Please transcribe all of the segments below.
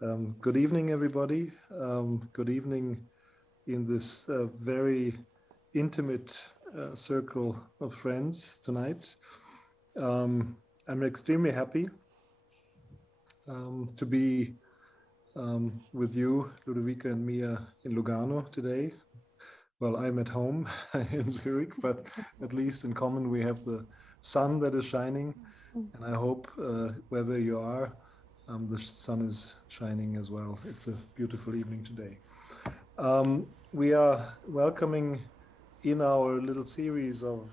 Good evening, everybody. Good evening in this very intimate circle of friends tonight. I'm extremely happy to be with you, Ludovica and Mia, in Locarno today. Well, I'm at home in Zurich, but at least in common we have the sun that is shining, and I hope wherever you are, the sun is shining as well. It's a beautiful evening today. We are welcoming in our little series of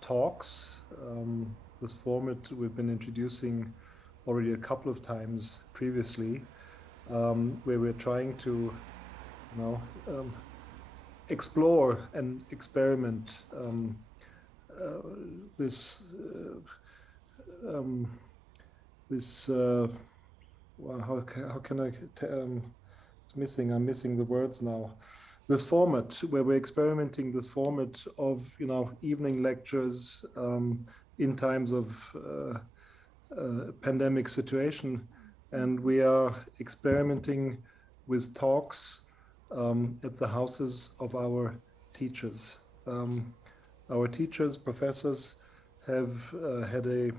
talks, this format we've been introducing already a couple of times previously, where we're trying to, explore and experiment this well, how can I it's missing, I'm missing the words now, this format where we're experimenting this format of evening lectures in times of pandemic situation, and we are experimenting with talks at the houses of our teachers. Our teachers, professors have had a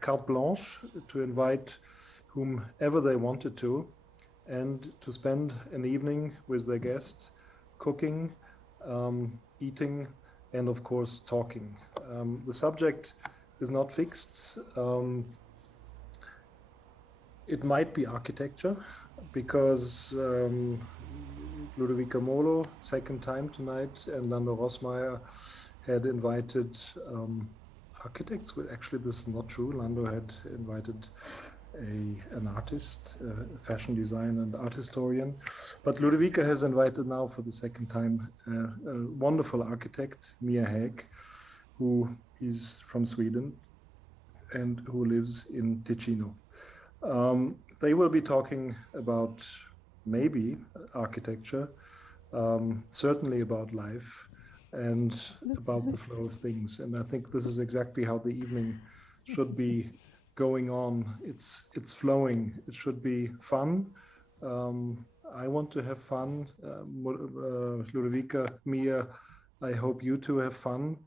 carte blanche to invite whomever they wanted to, and to spend an evening with their guests, cooking, eating, and of course talking. The subject is not fixed. It might be architecture, because Ludovica Molo, second time tonight, and Lando Rossmaier had invited architects. Well, actually, this is not true. Lando had invited an artist, a fashion designer and art historian. But Ludovica has invited now for the second time a wonderful architect, Mia Hägg, who is from Sweden and who lives in Ticino. They will be talking about maybe architecture, certainly about life, and about the flow of things. And I think this is exactly how the evening should be going on. It's flowing. It should be fun. I want to have fun. Ludovica, Mia, I hope you two have fun.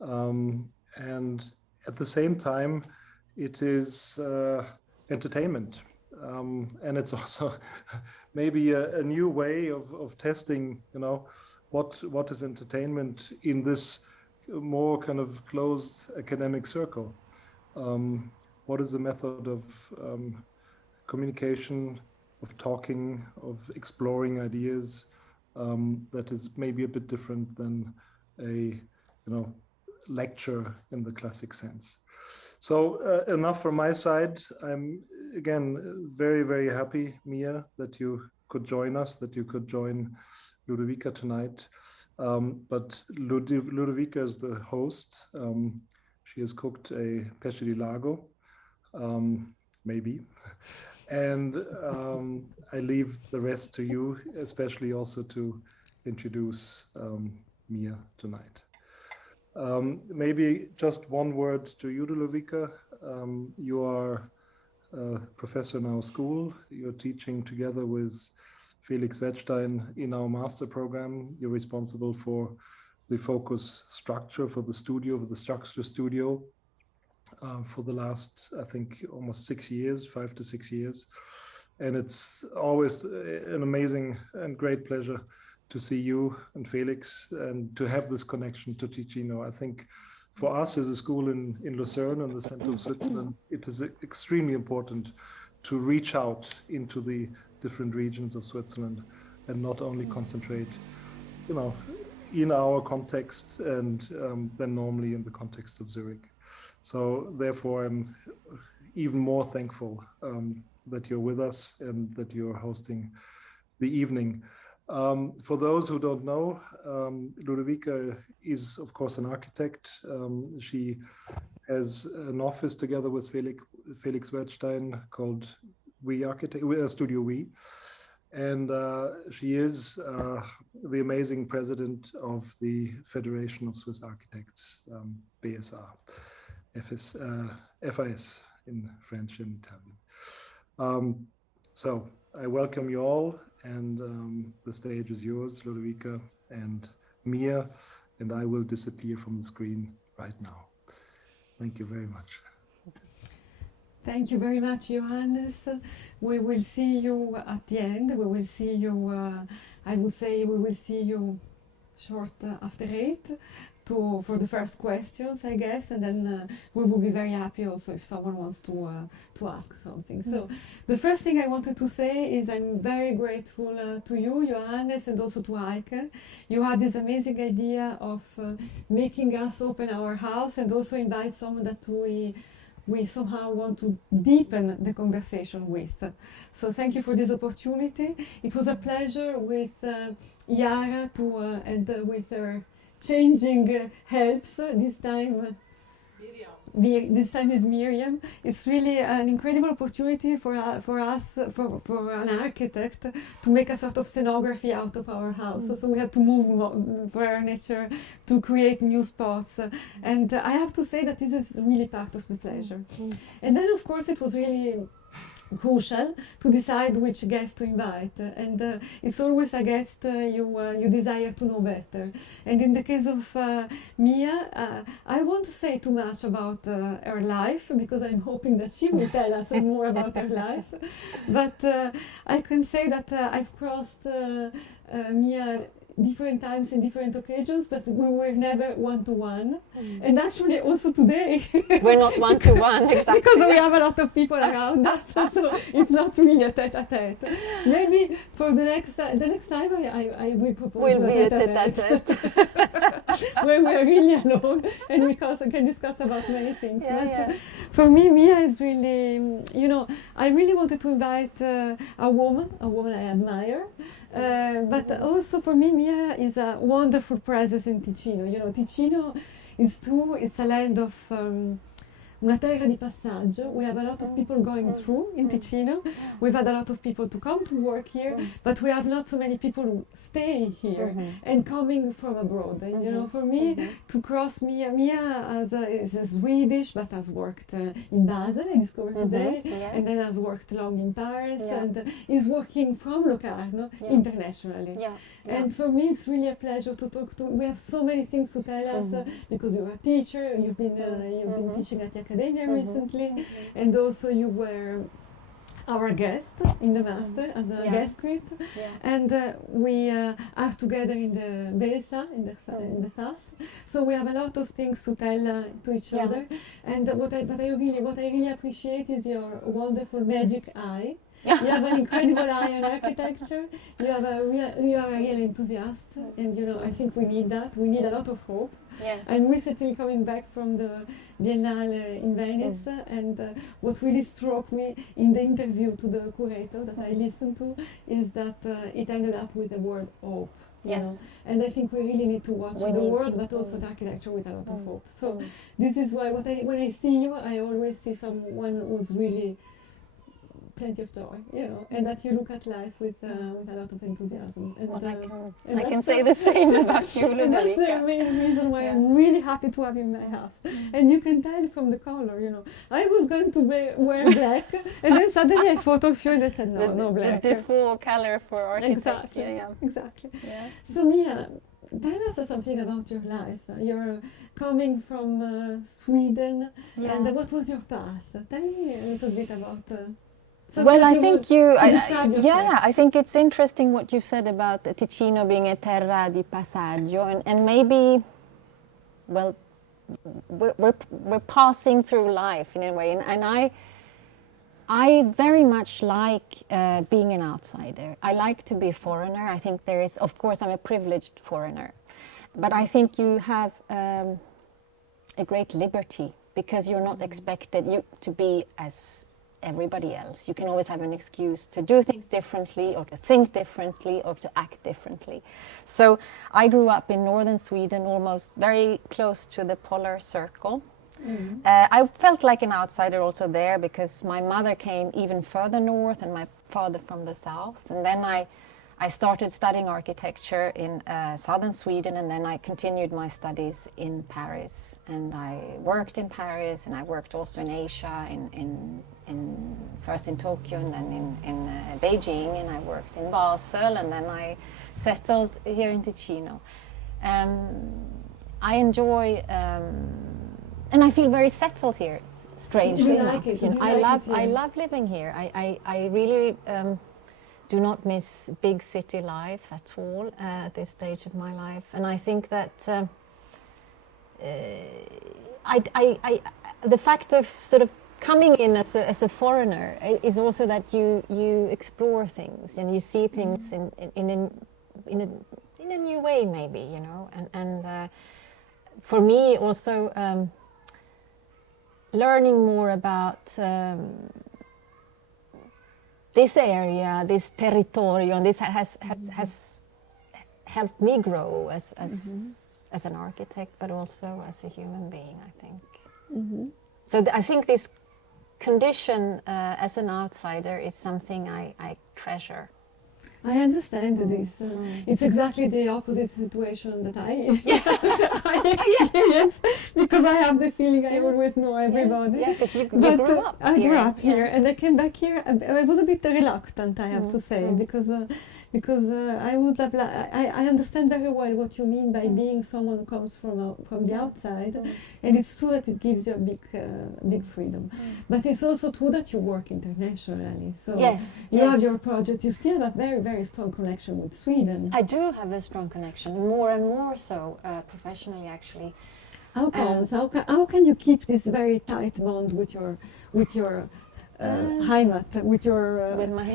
And at the same time, it is entertainment. And it's also maybe a new way of testing, what is entertainment in this more kind of closed academic circle. What is the method of communication, of talking, of exploring ideas that is maybe a bit different than a lecture in the classic sense. So enough from my side. I'm again very, very happy, Mia, that you could join us, that you could join Ludovica tonight. But Ludovica is the host. She has cooked a pesce di lago, maybe. And I leave the rest to you, especially also to introduce Mia tonight. Maybe just one word to you, Ludovica. You are a professor in our school. You're teaching together with Felix Wettstein in our master program. You're responsible for the focus structure for the studio, for the structure studio, for the last, I think, almost 6 years, 5 to 6 years. And it's always an amazing and great pleasure to see you and Felix and to have this connection to Ticino. I think for us as a school in Lucerne, in the center of Switzerland, it is extremely important to reach out into the different regions of Switzerland and not only concentrate, in our context and then normally in the context of Zurich. So therefore, I'm even more thankful that you're with us and that you're hosting the evening. For those who don't know, Ludovica is, of course, an architect. She has an office together with Felix Wettstein called Studio We. And she is the amazing president of the Federation of Swiss Architects, BSA, FIS in French and Italian. So I welcome you all, and the stage is yours, Ludovica and Mia, and I will disappear from the screen right now. Thank you very much. Thank you very much, Johannes. We will see you at the end. We will see you, I would say we will see you short after 8 for the first questions, I guess, and then we will be very happy also if someone wants to ask something. So the first thing I wanted to say is I'm very grateful to you, Johannes, and also to Heike. You had this amazing idea of making us open our house and also invite someone that we somehow want to deepen the conversation with. So thank you for this opportunity. It was a pleasure with Yara and with her changing helps. This time this time is Miriam. It's really an incredible opportunity for us, for an architect, to make a sort of scenography out of our house. So we have to move furniture to create new spots. And I have to say that this is really part of the pleasure. And then, of course, it was really crucial to decide which guest to invite, and it's always a guest you desire to know better. And in the case of Mia, I won't say too much about her life because I'm hoping that she will tell us more about her life, but I can say that I've crossed Mia different times in different occasions, but we were never one-to-one. And actually also today we're not one-to-one, exactly, because we have a lot of people around us, so it's not really a tete-a-tete. Maybe for the next time I will propose we'll be a tete-a-tete where we're really alone and we can discuss about many things. For me, Mia is really, I really wanted to invite a woman I admire. But also for me, Mia is a wonderful presence in Ticino. Ticino is true, it's a land of una terra di passaggio. We have a lot of people going through in Ticino. We've had a lot of people to come to work here, but we have not so many people who stay here and coming from abroad. And for me, to cross Mia is Swedish, but has worked in Basel, I discovered today, and then has worked long in Paris, and is working from Locarno internationally. And for me, it's really a pleasure to talk to. We have so many things to tell us because you're a teacher. You've been teaching at the Accademia recently, and also you were our guest in the master as a guest crit, and we are together in the Besa, in the FAS. So we have a lot of things to tell to each other. And what I really appreciate is your wonderful magic eye. You have an incredible eye on architecture. You are a real enthusiast, and I think we need that. We need a lot of hope. I'm recently coming back from the Biennale in Venice, and what really struck me in the interview to the curator that I listened to is that it ended up with the word hope. And I think we really need to watch the world, but also the architecture with a lot of hope. So this is why when I see you, I always see someone who's really plenty of joy, and that you look at life with a lot of enthusiasm. And I can say the same about you, Ludovica. That's the main reason why I'm really happy to have you in my house. And you can tell from the color, I was going to wear black, and then suddenly I thought of you and I said, no black. The default color for architecture. Exactly. So Mia, tell us something about your life. You're coming from Sweden, and what was your path? Tell me a little bit about... Well, I think I think it's interesting what you said about Ticino being a terra di passaggio, and maybe, well, we're passing through life in a way, and I very much like being an outsider. I like to be a foreigner. I think there is, of course, I'm a privileged foreigner, but I think you have a great liberty because you're not expected to be as everybody else. You can always have an excuse to do things differently or to think differently or to act differently. So I grew up in northern Sweden, almost very close to the polar circle. I felt like an outsider also there because my mother came even further north and my father from the south. And then I started studying architecture in southern Sweden, and then I continued my studies in Paris. And I worked in Paris, and I worked also in Asia, in first in Tokyo and then in Beijing, and I worked in Basel, and then I settled here in Ticino. I enjoy, and I feel very settled here. Strangely enough, I love living here. I really do not miss big city life at all at this stage of my life, and I think that the fact of sort of coming in as a foreigner is also that you explore things and you see things in a new way, maybe, you know, and for me also learning more about this area, this territory, and this has helped me grow as an architect, but also as a human being, I think. So I think this condition as an outsider is something I treasure. I understand this. It's exactly the opposite situation that I experience, because I have the feeling I always know everybody. Yeah, because you grew up here. I grew up here, and I came back here. I was a bit reluctant, I have to say, because I would have. I understand very well what you mean by being someone who comes from the outside, and it's true that it gives you a big freedom. But it's also true that you work internationally. So you have your project. You still have a very, very strong connection with Sweden. I do have a strong connection, more and more so professionally, actually. How comes? How can you keep this very tight bond with your Heimat, with your with my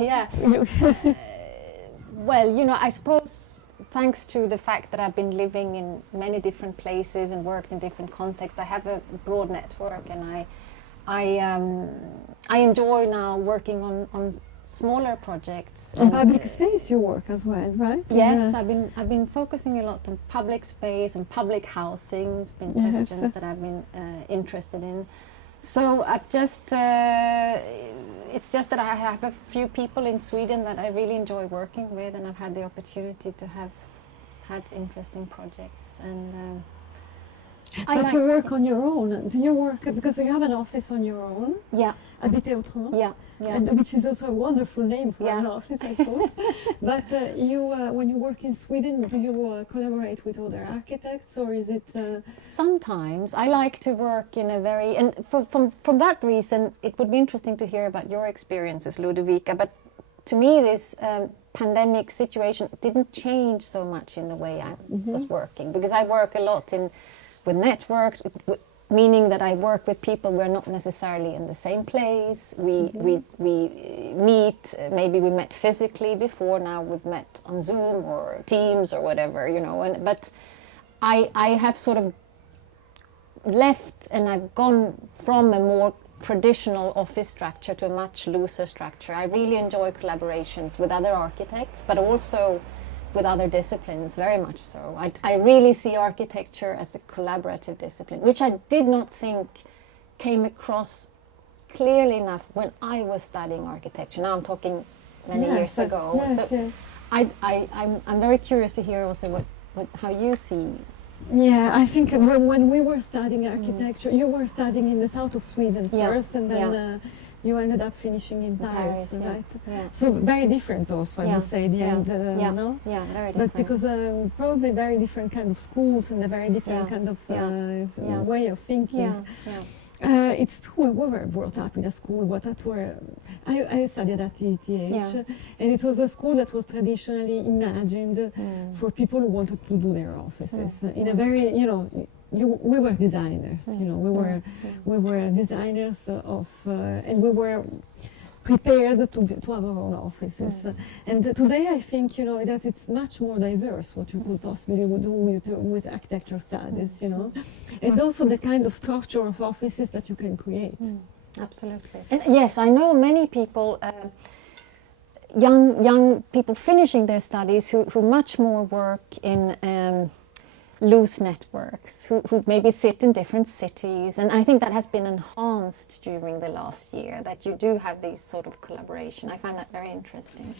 well, you know, I suppose thanks to the fact that I've been living in many different places and worked in different contexts, I have a broad network, and I enjoy now working on smaller projects. On public space you work as well, right? Yes, I've been focusing a lot on public space and public housing. It's been questions that I've been interested in. So I've just, it's just that I have a few people in Sweden that I really enjoy working with, and I've had the opportunity to have had interesting projects. And but you work on your own. Do you work, because you have an office on your own? Yeah. Habiter Autrement? Yeah. And, which is also a wonderful name for an office, I thought. But when you work in Sweden, do you collaborate with other architects, or is it? Sometimes I like to work in a very, and from that reason, it would be interesting to hear about your experiences, Ludovica. But to me, this pandemic situation didn't change so much in the way I was working, because I work a lot with networks. Meaning that I work with people we're not necessarily in the same place. We meet, maybe we met physically before, now we've met on Zoom or Teams or whatever, you know. But I have sort of left, and I've gone from a more traditional office structure to a much looser structure. I really enjoy collaborations with other architects, but also with other disciplines, very much so. I really see architecture as a collaborative discipline, which I did not think came across clearly enough when I was studying architecture. Now I'm talking many years ago. I'm very curious to hear also how you see. Yeah, I think when we were studying architecture, you were studying in the south of Sweden first, and then you ended up finishing in Paris, right? Yeah. So very different also, I would say, the end, no? Yeah, very different. But because probably very different kind of schools and a very different kind of way of thinking. It's true, we were brought up in a school, but I studied at ETH, and it was a school that was traditionally imagined for people who wanted to do their offices in a very, you know, we were designers, you know, we were designers of, and we were prepared to have our own offices. And today I think, you know, that it's much more diverse what you could possibly do with architecture studies, you know, and also the kind of structure of offices that you can create. Absolutely. And yes, I know many people, young people finishing their studies who much more work in loose networks, who maybe sit in different cities, and I think that has been enhanced during the last year, that you do have these sort of collaboration. I find that very interesting.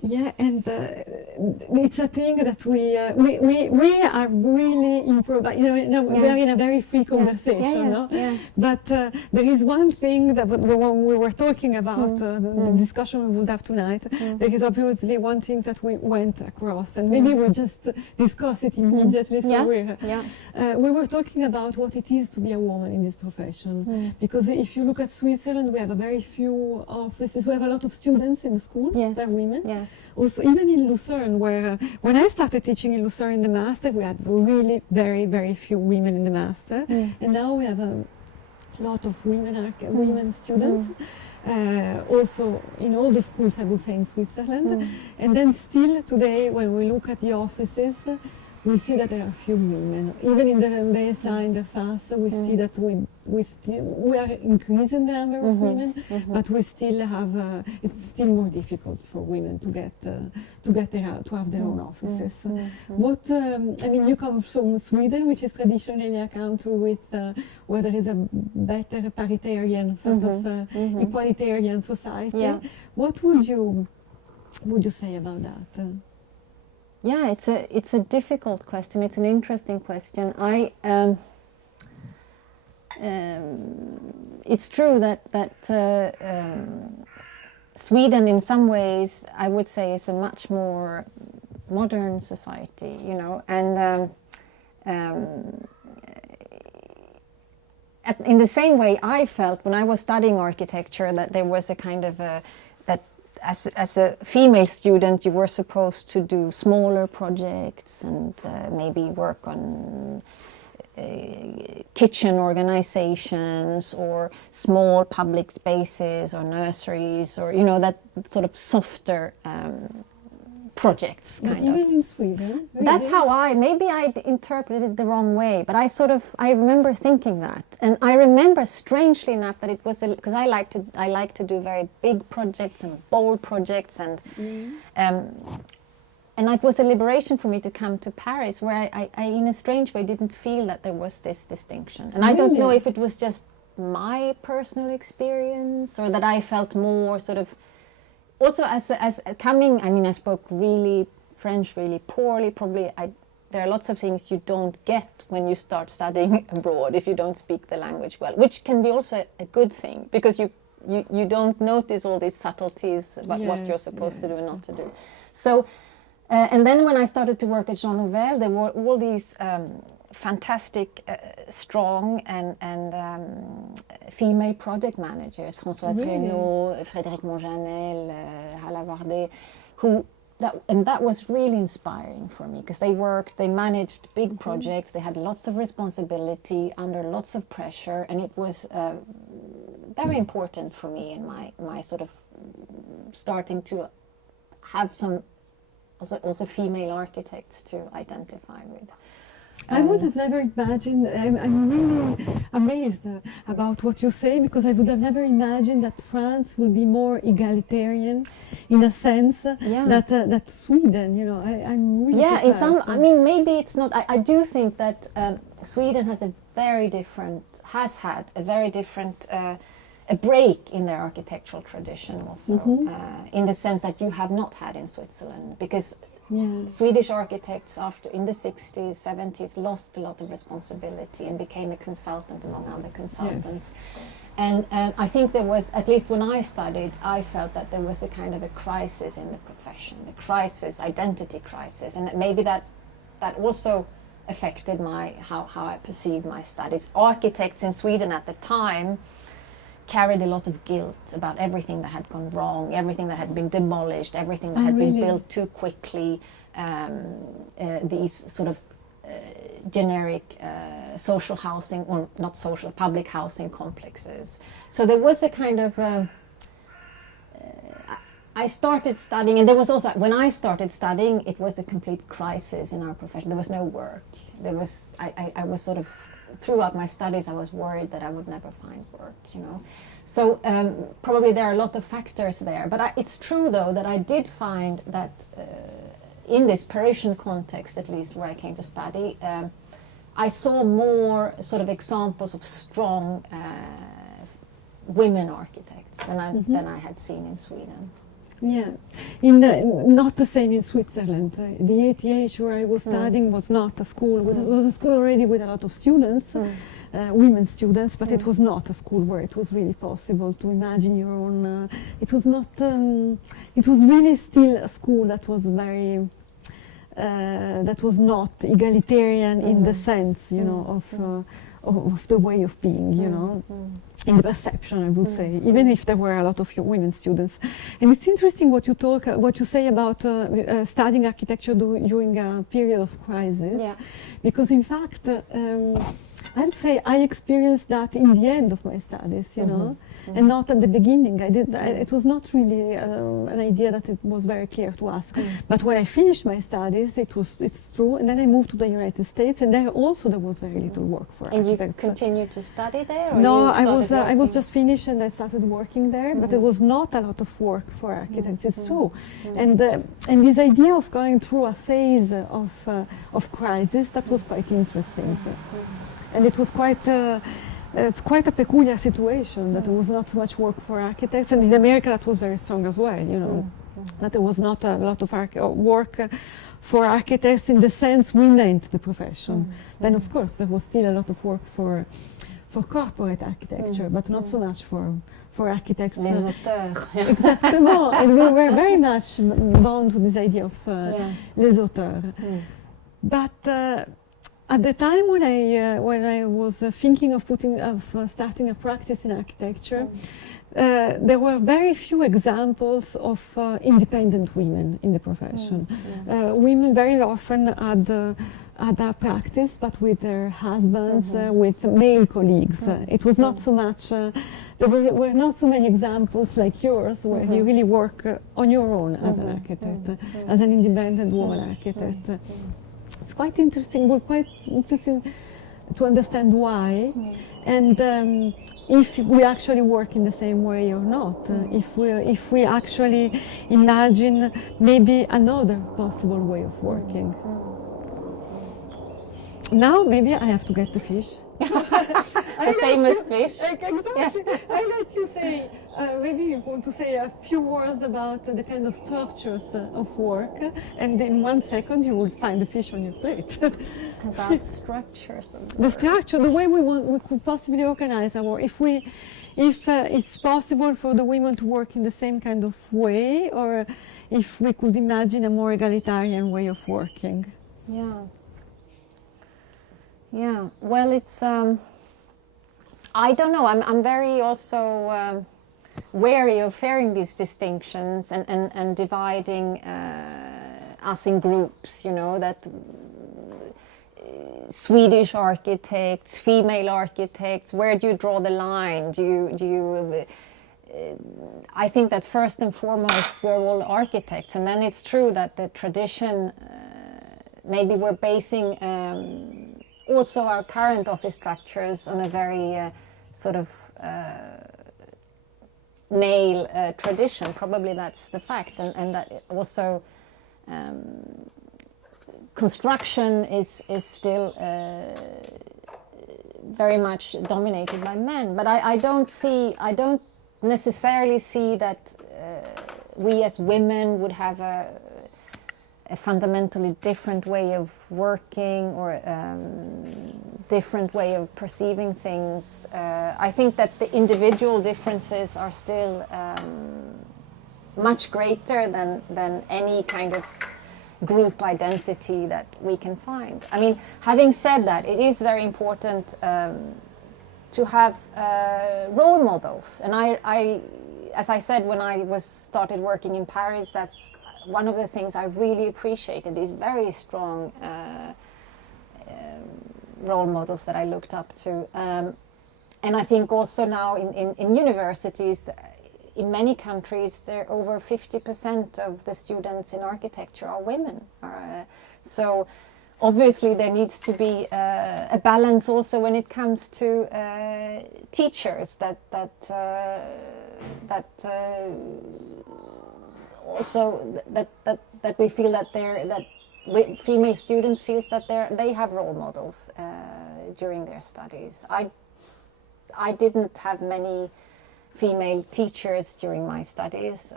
Yeah, and it's a thing that we are really we are in a very free conversation, no? But there is one thing that when we were talking about the discussion we would have tonight, there is obviously one thing that we went across, and maybe we'll just discuss it immediately. So we were talking about what it is to be a woman in this profession, because if you look at Switzerland, we have a very few offices. We have a lot of students in the school, they're women. Also, even in Lucerne, where when I started teaching in Lucerne in the master, we had really very, very few women in the master, and now we have a lot of women students. Also in all the schools, I would say, in Switzerland. And then still today, when we look at the offices, we see that there are few women. Even in the baseline, the FAS, we see that we are increasing the number of women, but we still have it's still more difficult for women to get to have their own offices. What I mean, you come from Sweden, which is traditionally a country with where there is a better paritarian sort of equalitarian society. What would you say about that? Yeah, it's a difficult question. It's an interesting question. It's true that Sweden, in some ways, I would say, is a much more modern society, you know, and in the same way I felt when I was studying architecture that there was a kind of as a female student, you were supposed to do smaller projects and maybe work on kitchen organizations or small public spaces or nurseries, or, you know, that sort of softer projects. But even in Sweden, really? That's how maybe I interpreted it the wrong way, but I remember thinking that, and I remember strangely enough that it was because I like to do very big projects and bold projects, and it was a liberation for me to come to Paris, where I in a strange way didn't feel that there was this distinction, and I don't know if it was just my personal experience or that I felt more sort of. Also, as coming, I mean, I spoke French really poorly. Probably, there are lots of things you don't get when you start studying abroad if you don't speak the language well, which can be also a good thing, because you don't notice all these subtleties about what you're supposed to do and not to do. So, and then when I started to work at Jean Nouvel, there were all these fantastic, strong and female project managers, Françoise Reynaud, Frédéric Monjanel, Hala Vardet, and that was really inspiring for me, because they managed big projects, they had lots of responsibility under lots of pressure, and it was very important for me in my sort of starting to have some also female architects to identify with. I would have never imagined, I'm really amazed about what you say, because I would have never imagined that France will be more egalitarian in a sense that Sweden, you know, I'm really surprised. I mean, maybe it's not, I do think that Sweden has had a very different a break in their architectural tradition also, in the sense that you have not had in Switzerland, because Swedish architects in the 60s, 70s lost a lot of responsibility and became a consultant among other consultants. And I think there was, at least when I studied, I felt that there was a kind of a crisis in the profession, identity crisis, and maybe that also affected how I perceived my studies. Architects in Sweden at the time carried a lot of guilt about everything that had gone wrong, everything that had been demolished, everything that had been built too quickly, these sort of generic social housing, or not social, public housing complexes. So there was a kind of, I started studying, and there was also, when I started studying, it was a complete crisis in our profession. There was no work. I was sort of, throughout my studies, I was worried that I would never find work, you know. So probably there are a lot of factors there. But it's true, though, that I did find that in this Parisian context, at least where I came to study, I saw more sort of examples of strong women architects than I had seen in Sweden. Yeah, not the same in Switzerland. The ETH where I was studying was not a school. It was a school already with a lot of students, women students, but it was not a school where it was really possible to imagine your own. It was not. It was really still a school that was very. That was not egalitarian in the sense, you know, of the way of being, you know. In the perception, I would say, even if there were a lot of women students. And it's interesting what you say about studying architecture during a period of crisis, because in fact, I have to say I experienced that in the end of my studies, you know, and not at the beginning. It was not really an idea that it was very clear to us. But when I finished my studies, it's true. And then I moved to the United States, and there was very little work for architects. And you continued to study there? Or no, I was just finished and I started working there, but there was not a lot of work for architects. It's true, and this idea of going through a phase of crisis, that was quite interesting, and it was quite. It's quite a peculiar situation that there was not so much work for architects, and in America that was very strong as well, you know, that there was not a lot of work for architects in the sense we meant the profession. Then of course there was still a lot of work for corporate architecture, but not so much for architects. Les auteurs. Exactement, and we were very much bound to this idea of les auteurs. But at the time when I was thinking of starting a practice in architecture, there were very few examples of independent women in the profession. Women very often had a practice, but with their husbands, with male colleagues. It was not so much. There were not so many examples like yours, where you really work on your own as an architect, as an independent woman architect. It's quite interesting. We're quite interesting to understand why, and if we actually work in the same way or not. If we actually imagine maybe another possible way of working. Now maybe I have to get the fish. The famous fish. Exactly. I'll let you say, maybe you want to say a few words about the kind of structures of work, and in 1 second you will find the fish on your plate. About structures of work. The structure, the way we could possibly organize our work. If it's possible for the women to work in the same kind of way, or if we could imagine a more egalitarian way of working. Yeah, well, it's, I don't know, I'm very also wary of sharing these distinctions and dividing us in groups, you know, that Swedish architects, female architects, where do you draw the line? I think that first and foremost we're all architects, and then it's true that the tradition, maybe we're basing also our current office structures on a very sort of male tradition. Probably that's the fact, and that also construction is still very much dominated by men. But I don't necessarily see that we as women would have a fundamentally different way of working or different way of perceiving things. I think that the individual differences are still much greater than any kind of group identity that we can find. I mean, having said that, it is very important to have role models. And I, as I said, when I started working in Paris, that's one of the things I really appreciated, these very strong role models that I looked up to. And I think also now in universities, in many countries, over 50% of the students in architecture are women. So obviously there needs to be a balance also when it comes to teachers, that we feel that female students feel that they have role models during their studies. I didn't have many female teachers during my studies.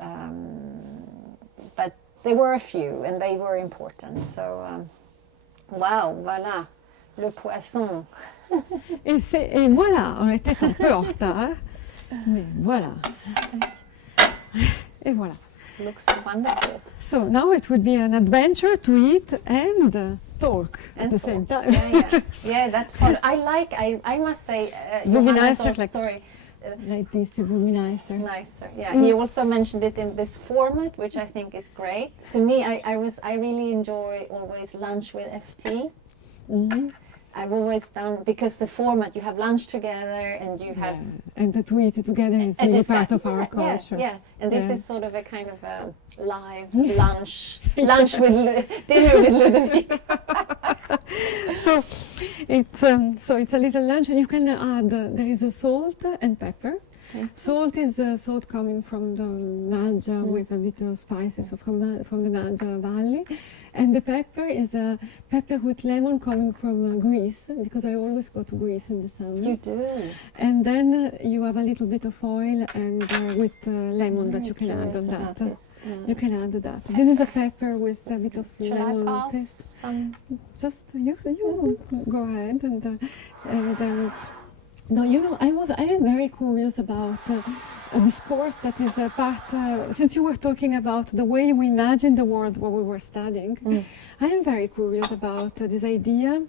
but there were a few, and they were important. So, wow, voilà, le poisson. Et voilà, on était un peu en retard, mais voilà. Et voilà. Looks wonderful. So now it would be an adventure to eat and talk at the same time. Yeah, that's part. I must say, sorry. Like this, it would be nicer. Nicer, yeah. He also mentioned it in this format, which I think is great. To me, I really enjoy always lunch with FT. I've always done, because the format, you have lunch together and you have... And to eat together is really part of our culture. Yeah, and this is sort of a kind of a live lunch with dinner with Ludovica. So it's a little lunch, and you can add, there is a salt and pepper. Salt is salt coming from the Maggia with a bit of spices from the Maggia Valley, and the pepper is a pepper with lemon coming from Greece, because I always go to Greece in the summer. You do. And then you have a little bit of oil and with lemon that you can add on that. You can add that. This is a pepper with a bit of lemon. I pass some? Just you go ahead and. No, you know, I am very curious about a discourse that is a part, since you were talking about the way we imagine the world while we were studying, I am very curious about this idea.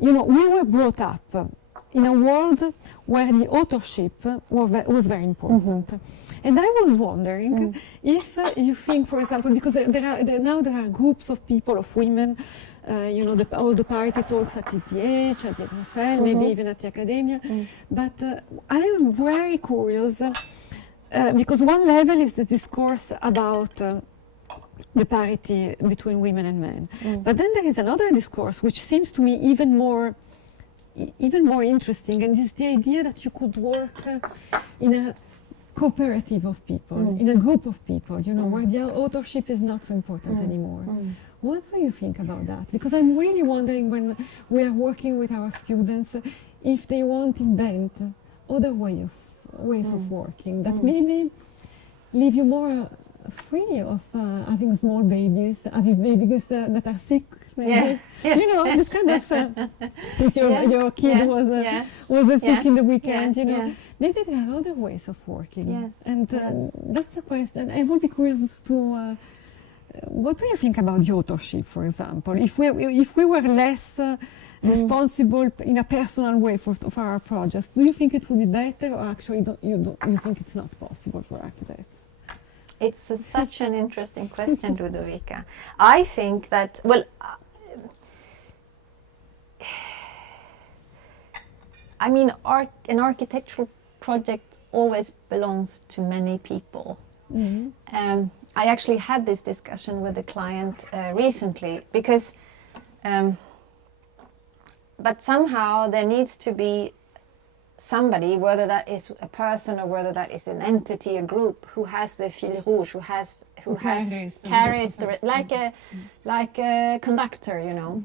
You know, we were brought up in a world where the authorship was very important. And I was wondering if you think, for example, because now there are groups of people, of women, you know, all the party talks at ETH, at the NFL, maybe even at the Accademia. But I am very curious, because one level is the discourse about the parity between women and men. But then there is another discourse which seems to me even more interesting, and it's the idea that you could work in a cooperative of people, in a group of people, you know, where the authorship is not so important anymore. What do you think about that? Because I'm really wondering, when we are working with our students, if they want to invent other ways of working that maybe leave you more free of having small babies, having babies that are sick. Maybe. You know, this kind of since your kid was sick in the weekend, you know, maybe there are other ways of working. And that's a question. I would be curious to what do you think about the authorship, for example? If we were less responsible in a personal way for our projects, do you think it would be better, or actually you think it's not possible for architects? It's such an interesting question, Ludovica. I think that, well, I mean, an architectural project always belongs to many people. I actually had this discussion with a client recently, because, but somehow there needs to be somebody, whether that is a person or whether that is an entity, a group, who has the fil rouge, who carries the, like a conductor, you know.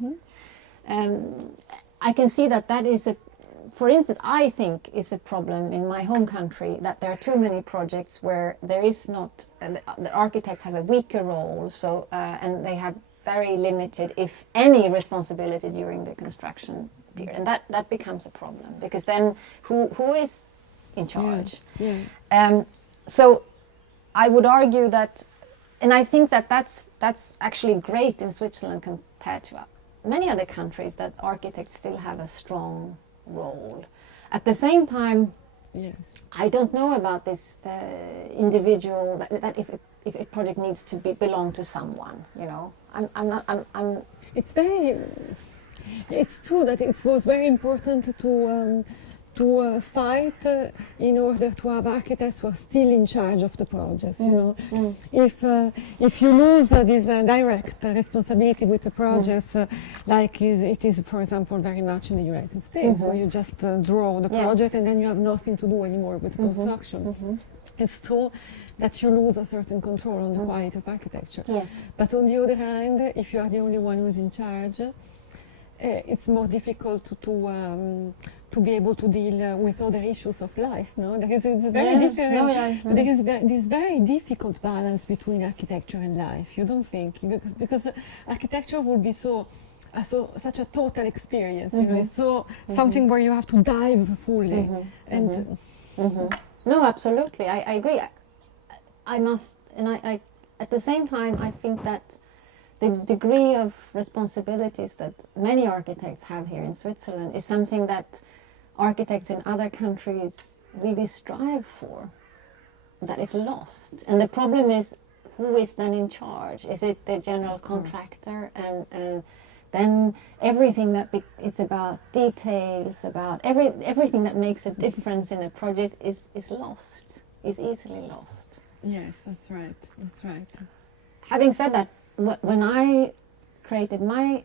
I can see that is a, for instance, I think is a problem in my home country, that there are too many projects where there is not, the architects have a weaker role, so and they have very limited, if any, responsibility during the construction period, and that becomes a problem, because then who is in charge? So I would argue that, and I think that's actually great in Switzerland compared to many other countries, that architects still have a strong role. At the same time, I don't know about this individual, that if a project needs to belong to someone, you know. It's true that it was very important to fight in order to have architects who are still in charge of the projects, you know. If you lose this direct responsibility with the projects, like it is, for example, very much in the United States, where you just draw the project and then you have nothing to do anymore with construction. It's true that you lose a certain control on the quality of architecture. But on the other hand, if you are the only one who is in charge, it's more difficult to to be able to deal with other issues of life. No, it's very different. No, There is this very difficult balance between architecture and life. You don't think? Because architecture will be such a total experience. You know, it's something where you have to dive fully. And no, absolutely, I agree. I must, and I at the same time, I think that the degree of responsibilities that many architects have here in Switzerland is something that architects in other countries really strive for, that is lost. And the problem is, who is then in charge? Is it the general contractor? And then everything that is about details, about everything that makes a difference in a project is lost, is easily lost. yes, that's right. That's right. Having said that, when I created my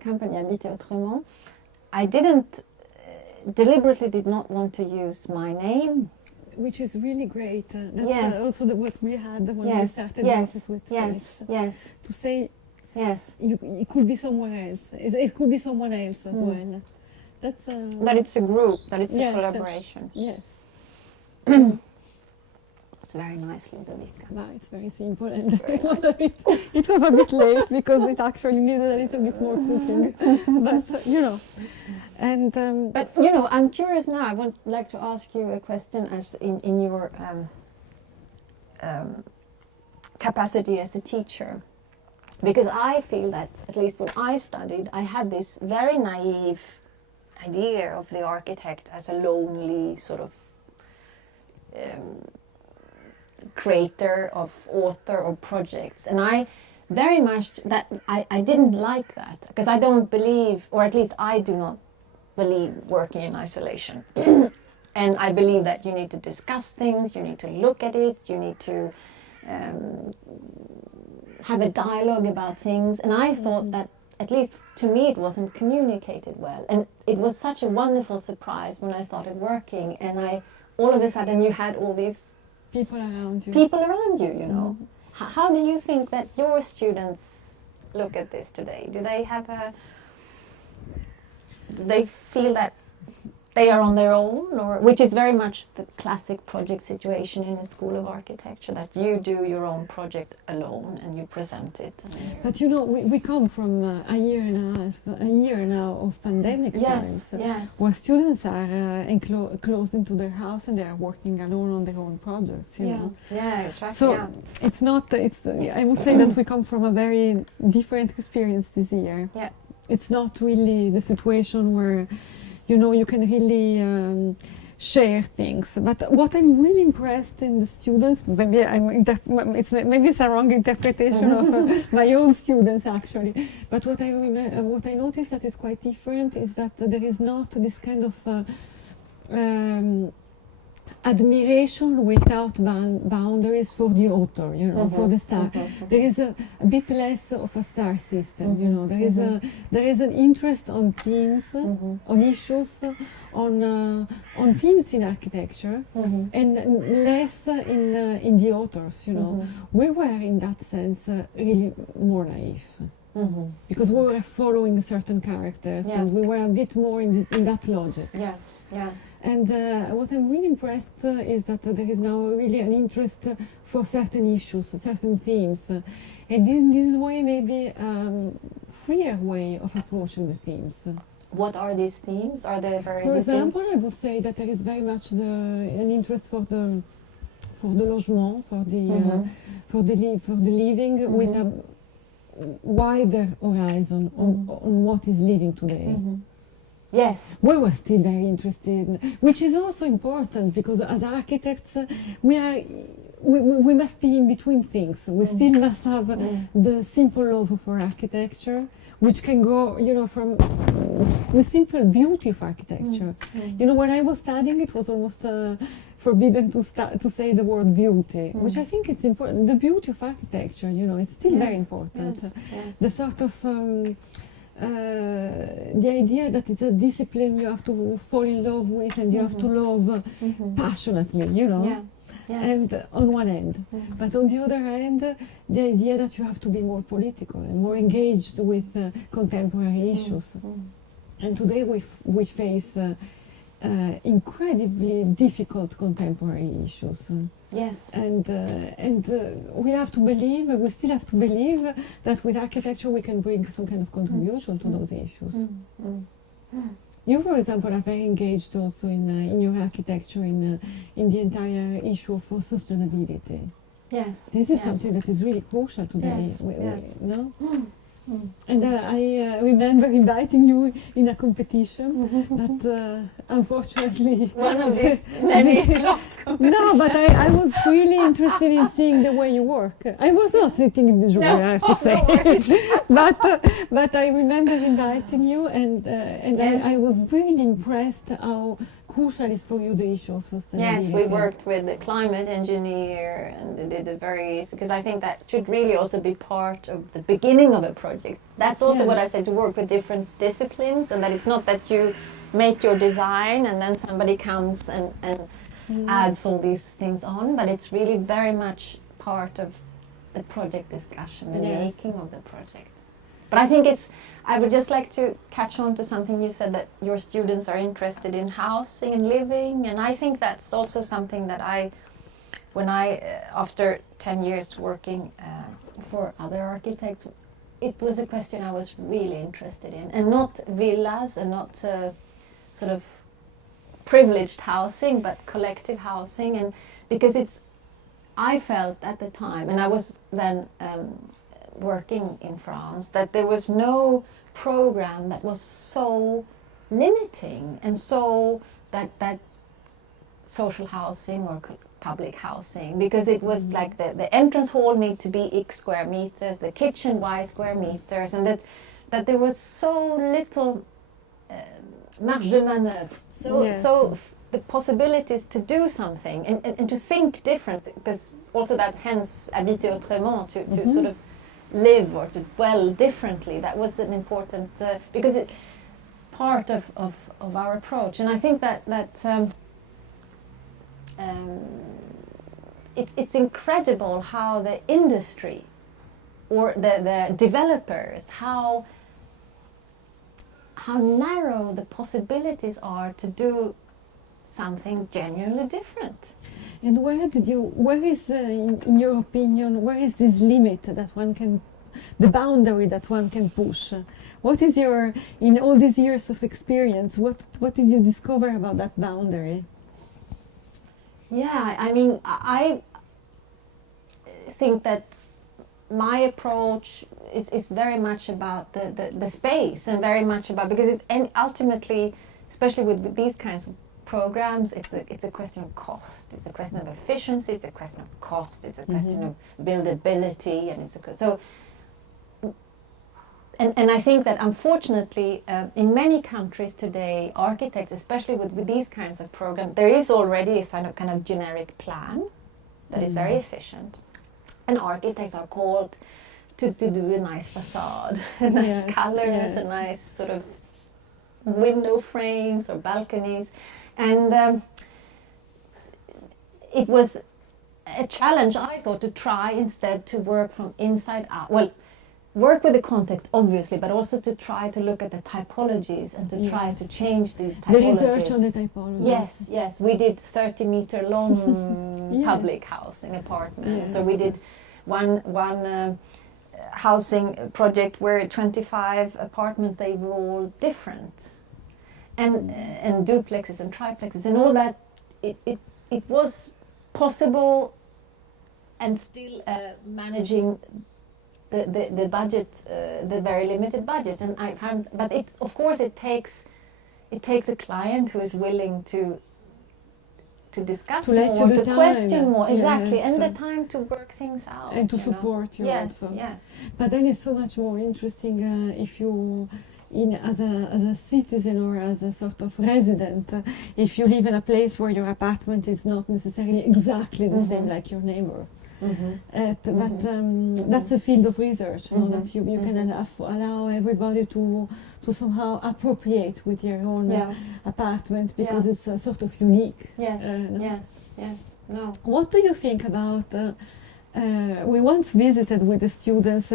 company, Habiter Autrement, I deliberately did not want to use my name. Which is really great. That's Yeah. Also what we had when we Yes, started yes, this with yes, yes, to say yes. it could be somewhere else. It could be someone else as well. That's That it's a group, that it's Yes, a collaboration. yes. It's very nice, Ludovica. No, it's very simple, and It's very it was a bit late because it actually needed a little bit more cooking. But you know, and But you know, I'm curious now. I would like to ask you a question, as in your capacity as a teacher, because I feel that, at least when I studied, I had this very naive idea of the architect as a lonely sort of creator of author of projects, and I very much that I didn't like that, because I don't believe, or at least I do not believe, working in isolation. And I believe that you need to discuss things, you need to look at it, you need to have a dialogue about things, and I thought that, at least to me, it wasn't communicated well. And it was such a wonderful surprise when I started working, and all of a sudden you had all these people around you. You know. How do you think that your students look at this today? Do they feel that they are on their own, or which is very much the classic project situation in a school of architecture, that you do your own project alone and you present it? But you know, we come from a year now of pandemic times, where students are closed into their house and they are working alone on their own projects. You know? Exactly. So it's not. I would say that we come from a very different experience this year. Yeah. It's not really the situation where, you know, you can really share things. But what I'm really impressed in the students, maybe it's a wrong interpretation of my own students actually. But what I noticed that is quite different is that there is not this kind of admiration without boundaries for the author, you know, for the star. There is a bit less of a star system, you know. There is an interest on themes, on issues, on themes in architecture, and less in the authors, you know. We were in that sense really more naive. Because we were following certain characters, and we were a bit more in that logic. And what I'm really impressed is that there is now really an interest for certain issues, certain themes. And in this way, maybe freer way of approaching the themes. What are these themes? Are they very For distinct? example, I would say that there is very much an interest for the logement, for the living with a wider horizon on what is living today. Yes. We were still very interested, which is also important, because as architects we must be in between things. We still must have the simple love for architecture, which can go, you know, from the simple beauty of architecture. You know, when I was studying, it was almost forbidden to say the word beauty, which I think it's important. The beauty of architecture, you know, it's still very important. The sort of the idea that it's a discipline you have to fall in love with, and you have to love passionately, you know. And on one end, but on the other hand, the idea that you have to be more political and more engaged with contemporary issues. And today we face incredibly difficult contemporary issues. Yes. And we have to believe, we still have to believe that with architecture we can bring some kind of contribution to those issues. You, for example, are very engaged also in your architecture in the entire issue of sustainability. Yes. This is something that is really crucial today. Yes. No? And I remember inviting you in a competition, but unfortunately... One of these many lost competitions. No, but I was really interested in seeing the way you work. I was not sitting in the jury, I have to say. But I remember inviting you, and yes. I was really impressed how crucial is for you the issue of sustainability. Yes, we worked with a climate engineer and did a very, because I think that should really also be part of the beginning of a project. That's also what I said, to work with different disciplines, and that it's not that you make your design and then somebody comes and adds all these things on, but it's really very much part of the project discussion, the making of the project. But I think I would just like to catch on to something you said, that your students are interested in housing and living, and I think that's also something that when I after 10 years working for other architects, it was a question I was really interested in, and not villas and not sort of privileged housing, but collective housing, and because I felt at the time, and I was then working in France, that there was no program that was so limiting and so that social housing or public housing, because it was like the entrance hall need to be X square meters, the kitchen Y square meters, and that there was so little marge de manœuvre, so the possibilities to do something and to think different, because also that hence Habiter Autrement, to sort of live or to dwell differently. That was an important because it part of our approach, and I think that it's incredible how the industry or the developers, how narrow the possibilities are to do something genuinely different. And where is, in your opinion, where is this limit that one can, the boundary that one can push? What is in all these years of experience, what did you discover about that boundary? Yeah, I mean, I think that my approach is very much about the space, and very much about, because ultimately, especially with these kinds of programs, it's a question of cost, it's a question of efficiency, it's a question of cost, it's a question of buildability, and and I think that unfortunately in many countries today, architects, especially with these kinds of programs, there is already a kind of generic plan that is very efficient, and architects are called to do a nice facade, nice colors, a nice sort of window frames or balconies. And it was a challenge, I thought, to try instead to work from inside out. Well, work with the context, obviously, but also to try to look at the typologies and to try to change these typologies. The research on the typologies. Yes. We did 30-meter long public housing apartments. So we did one housing project where 25 apartments, they were all different. And duplexes and triplexes and all that, it was possible, and still managing the budget, the very limited budget. And I found, but of course it takes a client who is willing to discuss more, to question more, exactly, and the time to work things out, and to support you also. Yes. But then it's so much more interesting if you. As a citizen or as a sort of resident, if you live in a place where your apartment is not necessarily exactly the same like your neighbor. But that's a field of research, you know, that you can allow everybody to somehow appropriate with your own apartment, because it's sort of unique. Yes. No. What do you think about we once visited with the students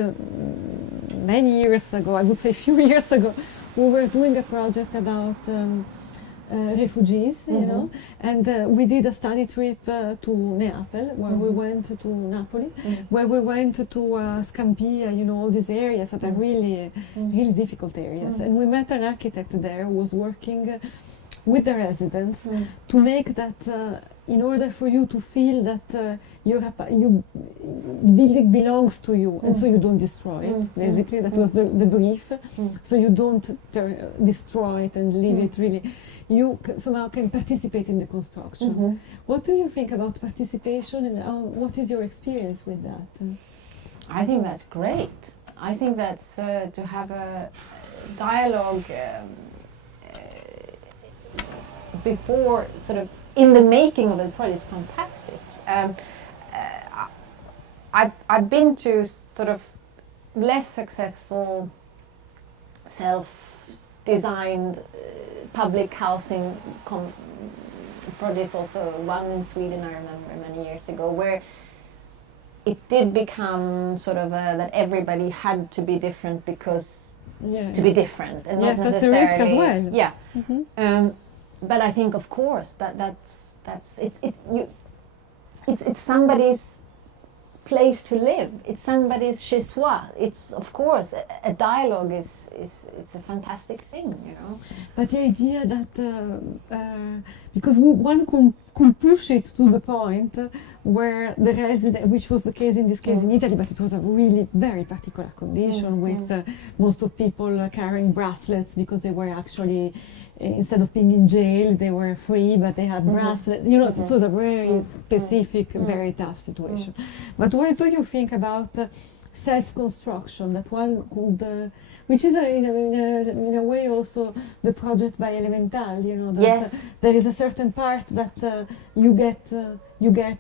many years ago, I would say a few years ago, we were doing a project about refugees, you know, and we did a study trip to Neapel, where we went to Napoli, where we went to Scampia, you know, all these areas that are really, really difficult areas. And we met an architect there who was working with the residents to make that, in order for you to feel that your building belongs to you, and so you don't destroy it. Basically, that was the brief. So you don't destroy it and leave it really. You somehow can participate in the construction. What do you think about participation, and what is your experience with that? I think that's great. I think that's to have a dialogue before, sort of in the making of the project, is fantastic. I've been to sort of less successful self-designed public housing projects, also one in Sweden I remember many years ago, where it did become sort of that everybody had to be different because to be different, and not necessarily. That's the risk as well. Yeah. But I think, of course, it's somebody's place to live. It's somebody's chez soi. It's, of course, a dialogue is a fantastic thing, you know. But the idea that because one could push it to the point where the resident, which was the case in this case in Italy, but it was a really very particular condition with most of people carrying bracelets because they were actually, instead of being in jail, they were free, but they had bracelets. You know, it was a very specific, very tough situation. But what do you think about self-construction, that one could, which is in a way also the project by Elemental, you know, that there is a certain part that you get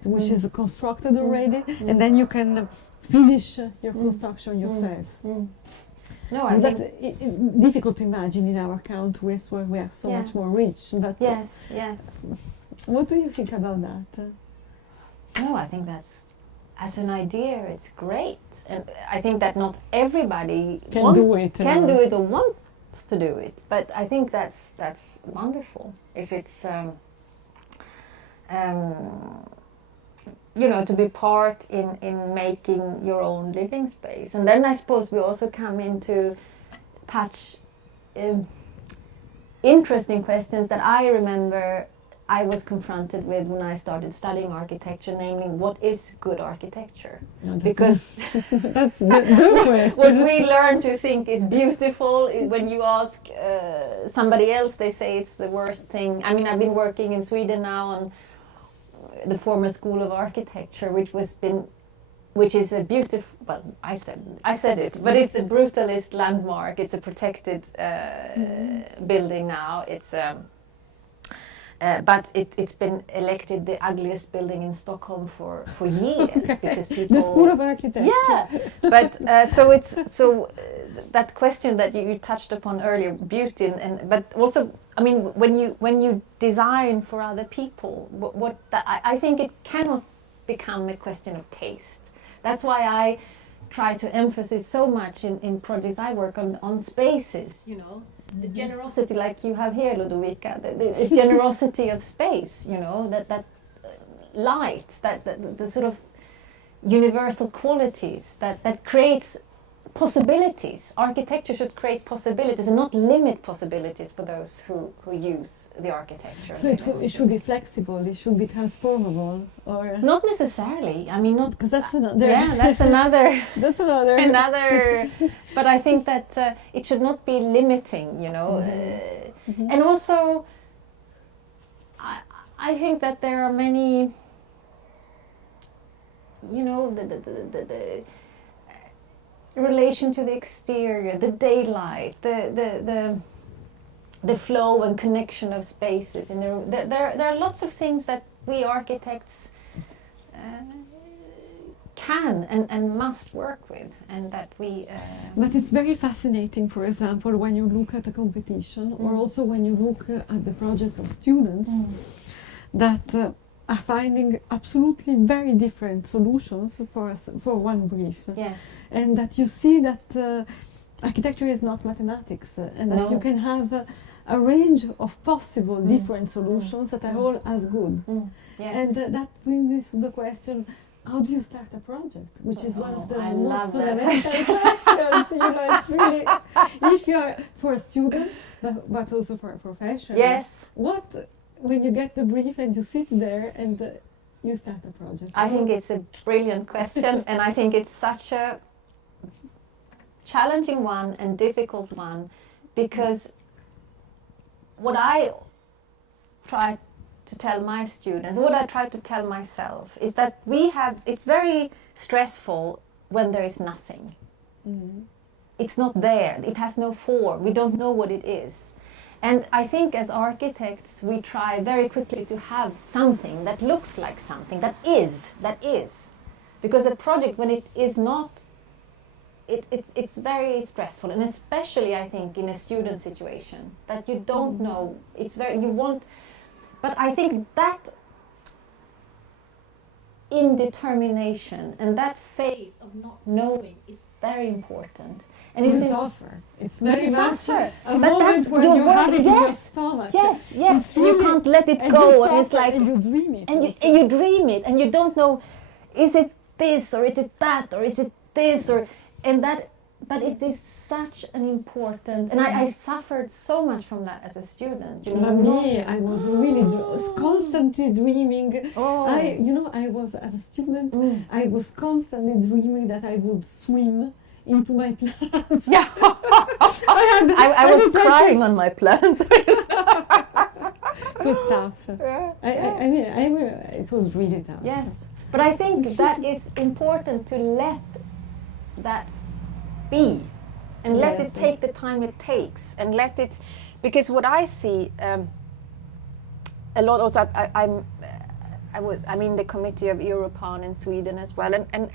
which is constructed already, and then you can finish your construction yourself. No, I think it's difficult to imagine in our countries where we are so much more rich. But yes. What do you think about that? No, I think that's, as an idea, it's great, and I think that not everybody can do it or wants to do it. But I think that's wonderful if it's you know, to be part in making your own living space. And then I suppose we also come into touch interesting questions that I remember I was confronted with when I started studying architecture, namely, what is good architecture? Because that's the what we learn to think is beautiful, when you ask somebody else, they say it's the worst thing. I mean, I've been working in Sweden now on the former School of Architecture, which is a beautiful, well, I said it, but it's a brutalist landmark. It's a protected building now. It's but it's been elected the ugliest building in Stockholm for years because people. The School of Architecture. Yeah, but so that question that you touched upon earlier, beauty, but also, I mean, when you design for other people, I think it cannot become a question of taste. That's why I try to emphasize so much in projects I work on spaces, you know, the generosity, like you have here, Ludovica, the generosity of space, you know, that light, that the sort of universal qualities that creates possibilities. Architecture should create possibilities and not limit possibilities for those who use the architecture. So it should be flexible, it should be transformable, or not necessarily. I mean, not because that's another. Yeah, that's another. That's another. Another. But I think that it should not be limiting, you know. And also, I think that there are many. You know, the relation to the exterior, the daylight, the flow and connection of spaces, and there are lots of things that we architects can and must work with, and that we. But it's very fascinating, for example, when you look at a competition, or also when you look at the project of students, that are finding absolutely very different solutions for one brief. Yes. And that you see that architecture is not mathematics, and that you can have a range of possible different solutions that are all as good. Yes. And that brings me to the question, how do you start a project? Which is one of the most fundamental questions. It's really, if you're for a student, but also for a professional. Yes. When you get the brief and you sit there and you start a project? I think it's a brilliant question, and I think it's such a challenging one and difficult one, because what I try to tell my students, what I try to tell myself, is that it's very stressful when there is nothing. It's not there, it has no form, we don't know what it is. And I think as architects we try very quickly to have something that looks like something, that is. Because a project, when it is not, it's very stressful, and especially I think in a student situation, that you don't know, but I think that indetermination and that phase of not knowing is very important. And you suffer. It's very much a but moment when you have it in your stomach. Yes, you can't let it go, and it's like, and you dream it. And you dream it, and you don't know, is it this, or is it that, or is it this, but it is such an important, and I suffered so much from that as a student. Me, I was really constantly dreaming. I was, as a student, I was constantly dreaming that I would swim into my plants. Yeah, I was crying on my plants. It was tough. I mean, it was really tough. Yes, but I think that is important, to let that be, and let it take the time it takes, and let it, because what I see a lot also, I'm in the committee of Europan in Sweden as well, and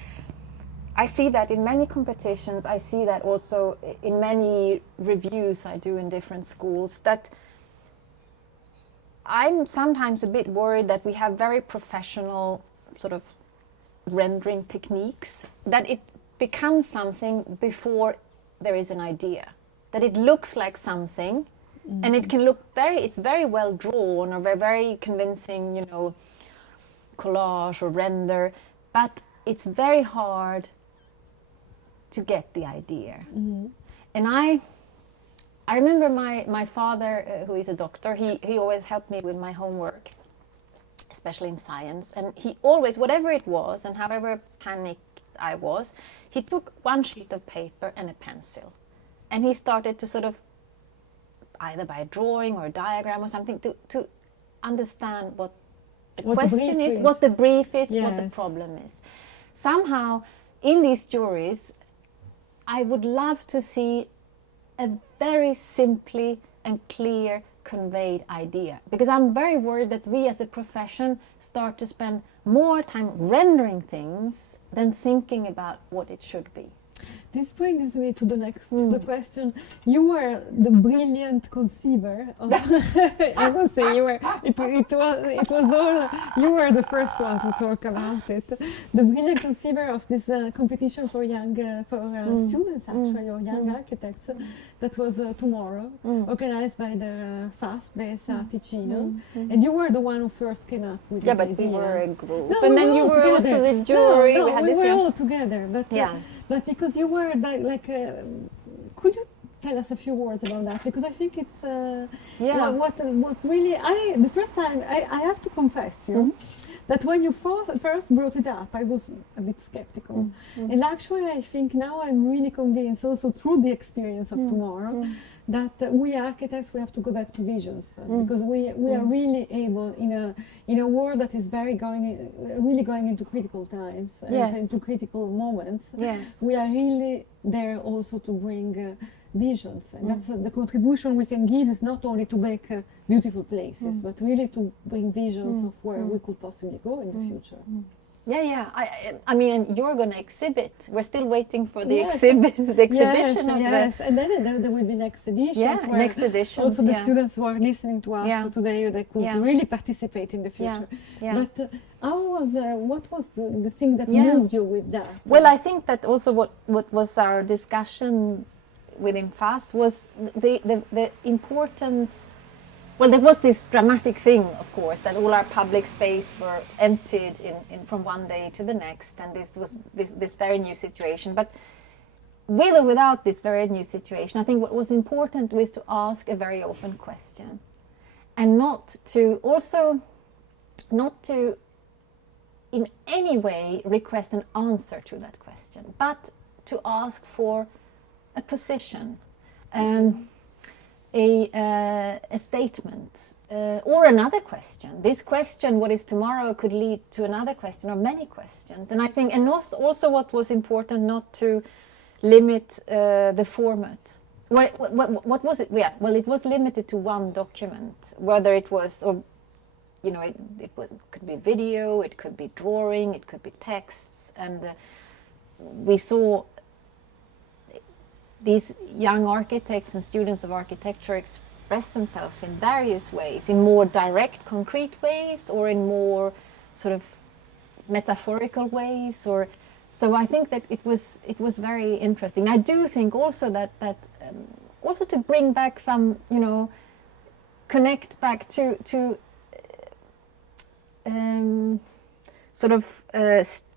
I see that in many competitions, I see that also in many reviews I do in different schools, that I'm sometimes a bit worried that we have very professional sort of rendering techniques, that it becomes something before there is an idea, that it looks like something, and it can look it's very well drawn, or very convincing, collage or render, but it's very hard to get the idea. And I remember my father, who is a doctor, he always helped me with my homework, especially in science, and he always, whatever it was and however panicked I was, he took one sheet of paper and a pencil, and he started to sort of, either by a drawing or a diagram or something, to understand what the question is, what the brief is, what the problem is. Somehow in these juries I would love to see a very simply and clear conveyed idea, because I'm very worried that we as a profession start to spend more time rendering things than thinking about what it should be. This brings me to the next to the question. You were the brilliant conceiver of I would say you were. It was all. You were the first one to talk about it. The brilliant conceiver of this competition for young students, actually, or young architects. That was tomorrow, organized by the FAS based at Ticino, and you were the one who first came up with this idea. But we were a group, no, and then you were also the jury. We were all together, but because you were could you tell us a few words about that? Because I think it's what was really the first time I have to confess you that when you first brought it up, I was a bit skeptical, and actually I think now I'm really convinced, also through the experience of tomorrow, that we architects, we have to go back to visions, because we are really able in a world that is really going into critical times and into critical moments. We are really there also to bring visions, and that's the contribution we can give, is not only to make beautiful places, but really to bring visions of where we could possibly go in the future. I mean, you're going to exhibit. We're still waiting for the exhibition of and then there will be next editions. Next editions. Also, the students who are listening to us today, they could really participate in the future. But what was the thing that moved you with that? Well, I think that also what was our discussion within FAS was the importance. Well, there was this dramatic thing, of course, that all our public space were emptied from one day to the next, and this was this very new situation. But with or without this very new situation, I think what was important was to ask a very open question, and not to in any way request an answer to that question, but to ask for a position, a statement, or another question. This question, what is tomorrow, could lead to another question or many questions. And I think, and also what was important, not to limit the format. What was it? Yeah, well, it was limited to one document, whether it was, or you know, it could be video, it could be drawing, it could be texts, and we saw these young architects and students of architecture express themselves in various ways, in more direct, concrete ways, or in more sort of metaphorical ways. Or so I think that it was very interesting. I do think also that also to bring back some, you know, connect back to sort of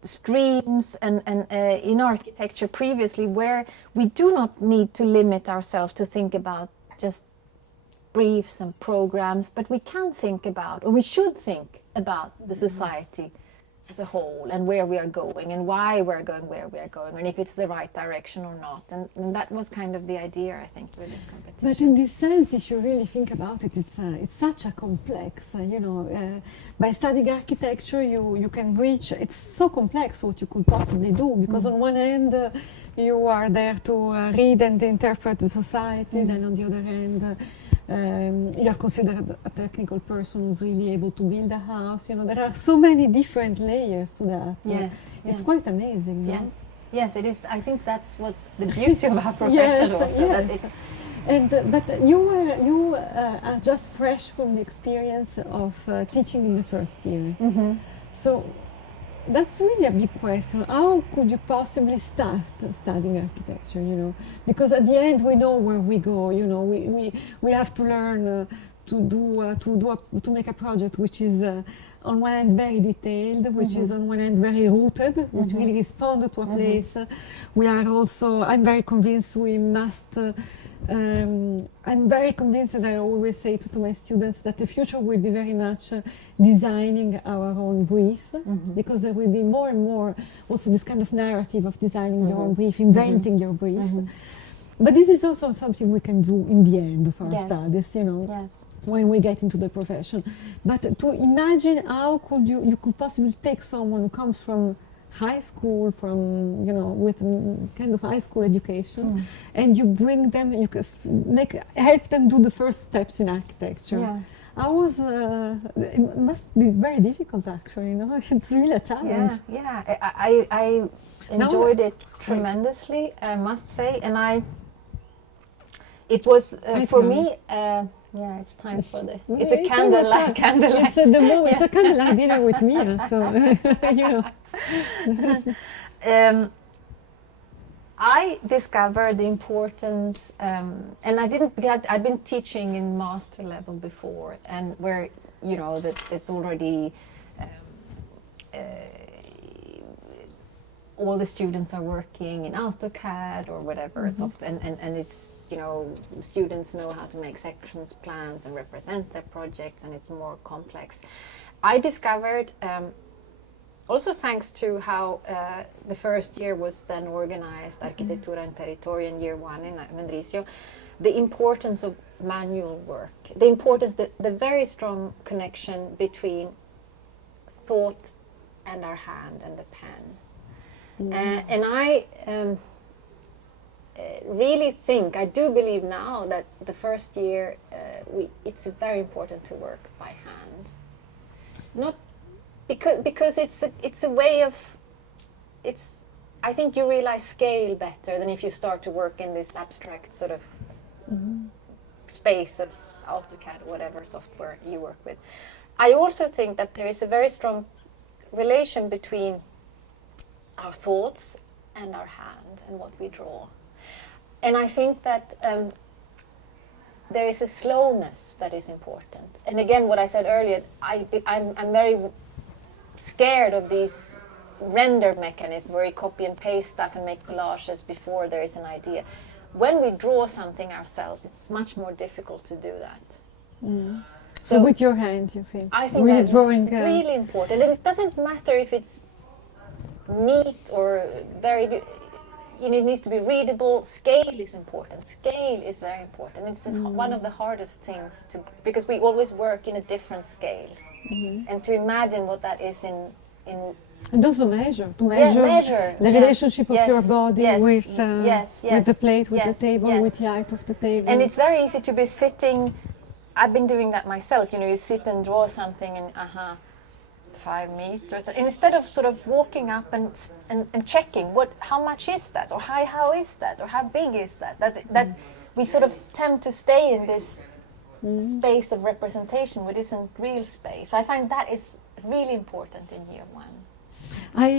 streams and in architecture previously, where we do not need to limit ourselves to think about just briefs and programs, but we can think about, or we should think about, the society as a whole, and where we are going, and why we're going where we are going, and if it's the right direction or not. And that was kind of the idea, I think, with this competition. But in this sense, if you really think about it, it's such a complex, you know, by studying architecture, you can reach, it's so complex what you could possibly do, because on one hand, you are there to read and interpret the society, then on the other hand, you are considered a technical person who's really able to build a house. You know, there are so many different layers to that. Yes, it's quite amazing. Yes, yes, it is. I think that's what's the beauty of our profession, also. Yes. That it's. And but you are just fresh from the experience of teaching in the first year. So that's really a big question. How could you possibly start studying architecture, you know? Because at the end we know where we go, you know, we have to learn to make a project which is on one end very detailed, which is on one end very rooted, which really responds to a place. We are also, I'm very convinced we must I'm very convinced, and I always say to my students, that the future will be very much designing our own brief, because there will be more and more also this kind of narrative of designing your own brief, inventing your brief. But this is also something we can do in the end of our studies, you know, when we get into the profession. But to imagine how could you could possibly take someone who comes from high school, from, you know, with kind of high school education, and you bring them, you can help them do the first steps in architecture. It must be very difficult, actually, you know. It's really a challenge. I enjoyed it tremendously, I must say, and it was for me. It's time for it's a candlelight. It's at the moment. It's a candlelight dinner with Mia. So you know. I discovered the importance, and I didn't. I've been teaching in master level before, and where, you know, that it's already all the students are working in AutoCAD or whatever software, and it's, you know, students know how to make sections, plans, and represent their projects, and it's more complex. I discovered, also thanks to how the first year was then organized, Architettura and Territorio in year one in Mendrisio, the importance of manual work, the importance, the very strong connection between thought and our hand and the pen. And I really think, I do believe now, that the first year it's very important to work by hand. Not because it's a way of, I think you realize scale better than if you start to work in this abstract sort of space of AutoCAD or whatever software you work with. I also think that there is a very strong relation between our thoughts and our hand and what we draw. And I think that there is a slowness that is important. And again, what I said earlier, I'm very scared of these render mechanisms where you copy and paste stuff and make collages before there is an idea. When we draw something ourselves, it's much more difficult to do that. Mm. So with your hand, you think? I think really that's drawing, really important. And it doesn't matter if it's neat or very... You know, it needs to be readable. Scale is important. Scale is very important. It's one of the hardest things to, because we always work in a different scale, and to imagine what that is in and also measure the relationship of your body with the plate, with the table, with the height of the table. And it's very easy to be sitting. I've been doing that myself. You know, you sit and draw something, and 5 meters, and instead of sort of walking up and checking how much is that, or how is that, or how big is that we sort of tend to stay in this space of representation, which isn't real space. I find that is really important in year one. I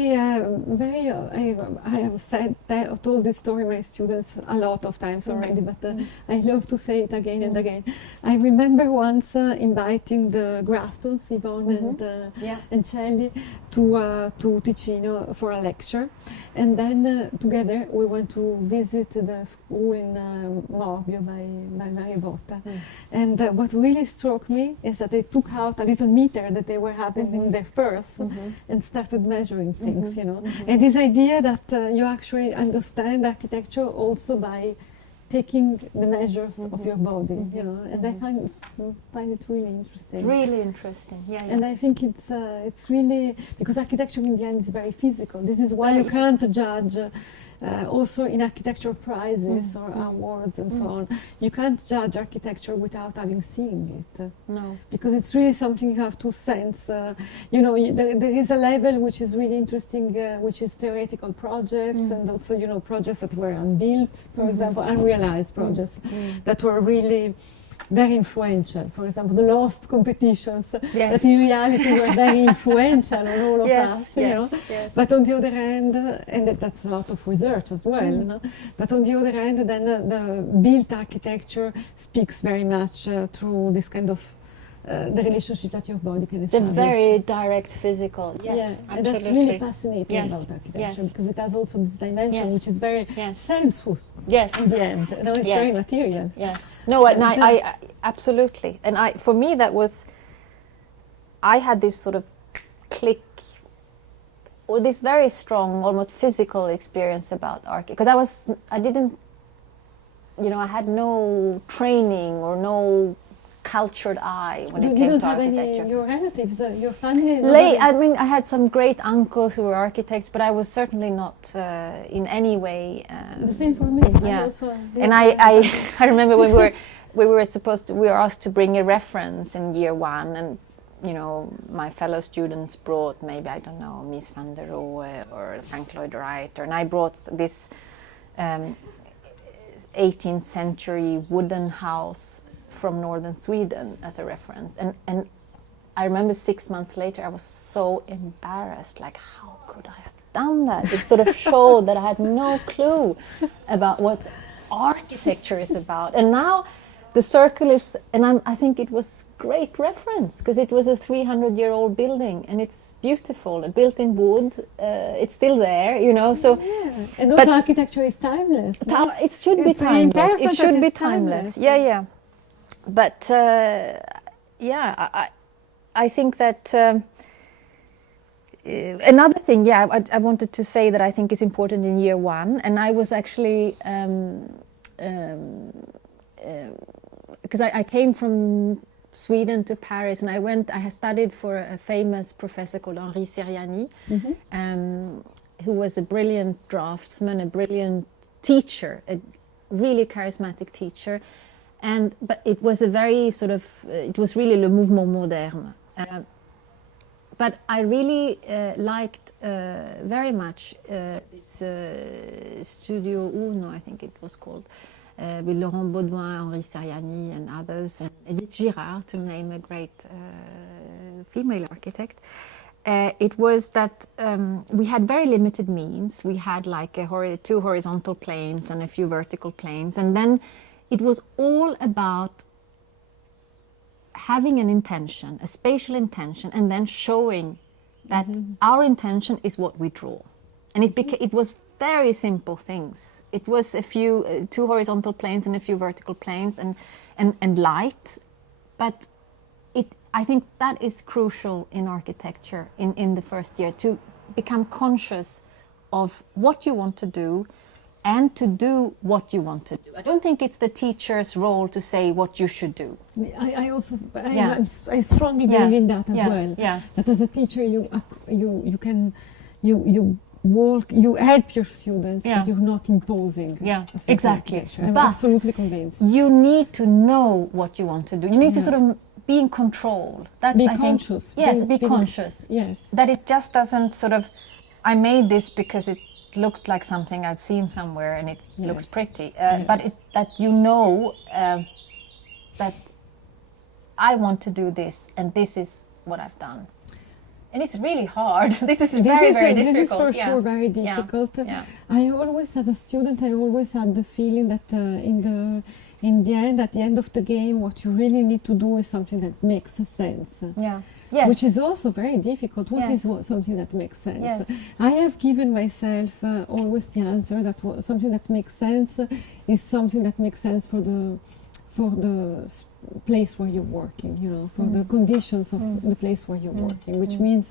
have told this story to my students a lot of times already, but I love to say it again and again. I remember once inviting the Graftons, Yvonne and Celli, to Ticino for a lecture, and then together we went to visit the school in Morbio by Maribotta. And what really struck me is that they took out a little meter that they were having in their purse and started measuring things, you know. And this idea that you actually understand architecture also by taking the measures of your body, you know, and I find it really interesting. Really interesting, yeah. And I think it's really, because architecture in the end is very physical. This is why you can't judge. Also in architecture prizes or awards and so on, you can't judge architecture without having seen it. No. Because it's really something you have to sense. You know, there is a level which is really interesting, which is theoretical projects, and also, you know, projects that were unbuilt, for example, unrealized projects that were really very influential. For example, the lost competitions that in reality were very influential on all of us, you know. Yes. But on the other hand, and that's a lot of research as well, you know? But on the other hand, then the built architecture speaks very much through this kind of the relationship that your body can establish. The very direct physical, absolutely. And that's really fascinating about architecture, because it has also this dimension which is very sensuous in the end. You know, it's very material. Yes. No, and I absolutely. And for me that was, I had this sort of click, or this very strong, almost physical experience about architecture. Because I didn't, you know, I had no training or no cultured eye when it came to architecture. Your relatives, your family? I mean, I had some great uncles who were architects, but I was certainly not in any way. The same for me. Yeah. And I remember when we were asked to bring a reference in year one, and you know, my fellow students brought maybe, I don't know, Mies van der Rohe or Frank Lloyd Wright, and I brought this 18th century wooden house from northern Sweden as a reference, and I remember 6 months later I was so embarrassed, like, how could I have done that? It sort of showed that I had no clue about what architecture is about. And now the circle is, and I think it was great reference, because it was a 300-year-old building, and it's beautiful, built in wood. It's still there, you know. So, and also architecture is timeless. It should be timeless. It should be timeless. Yeah. But I think that another thing, I wanted to say that I think is important in year one, and I was actually because I came from Sweden to Paris, and I had studied for a famous professor called Henri Seriani, who was a brilliant draftsman, a brilliant teacher, a really charismatic teacher. But it was a very sort of, it was really le mouvement moderne. But I really liked very much this Studio Uno, I think it was called, with Laurent Baudouin, Henri Seriani and others, and Edith Girard, to name a great female architect. it was that we had very limited means. We had like two horizontal planes and a few vertical planes, and then it was all about having an intention, a spatial intention, and then showing that our intention is what we draw. And it was very simple things. It was a few two horizontal planes and a few vertical planes and light, but I think that is crucial in architecture in the first year, to become conscious of what you want to do and to do what you want to do. I don't think it's the teacher's role to say what you should do. I strongly believe in that as well. Yeah. That as a teacher you walk, you help your students, but you're not imposing. Yeah, exactly. I'm absolutely convinced. You need to know what you want to do. You need to sort of be in control. That's, be conscious. Yes, be conscious. Yes. That it just doesn't sort of, I made this because it looked like something I've seen somewhere and it looks pretty. But that you know that I want to do this and this is what I've done. And it's really hard. This is very difficult. This is for sure very difficult. Yeah. I always, as a student, I always had the feeling that in the end, at the end of the game, what you really need to do is something that makes sense. Yeah. Yes. Which is also very difficult. What is something that makes sense? Yes. I have given myself always the answer that something that makes sense is something that makes sense for the place where you're working, you know, for the conditions of the place where you're working, which means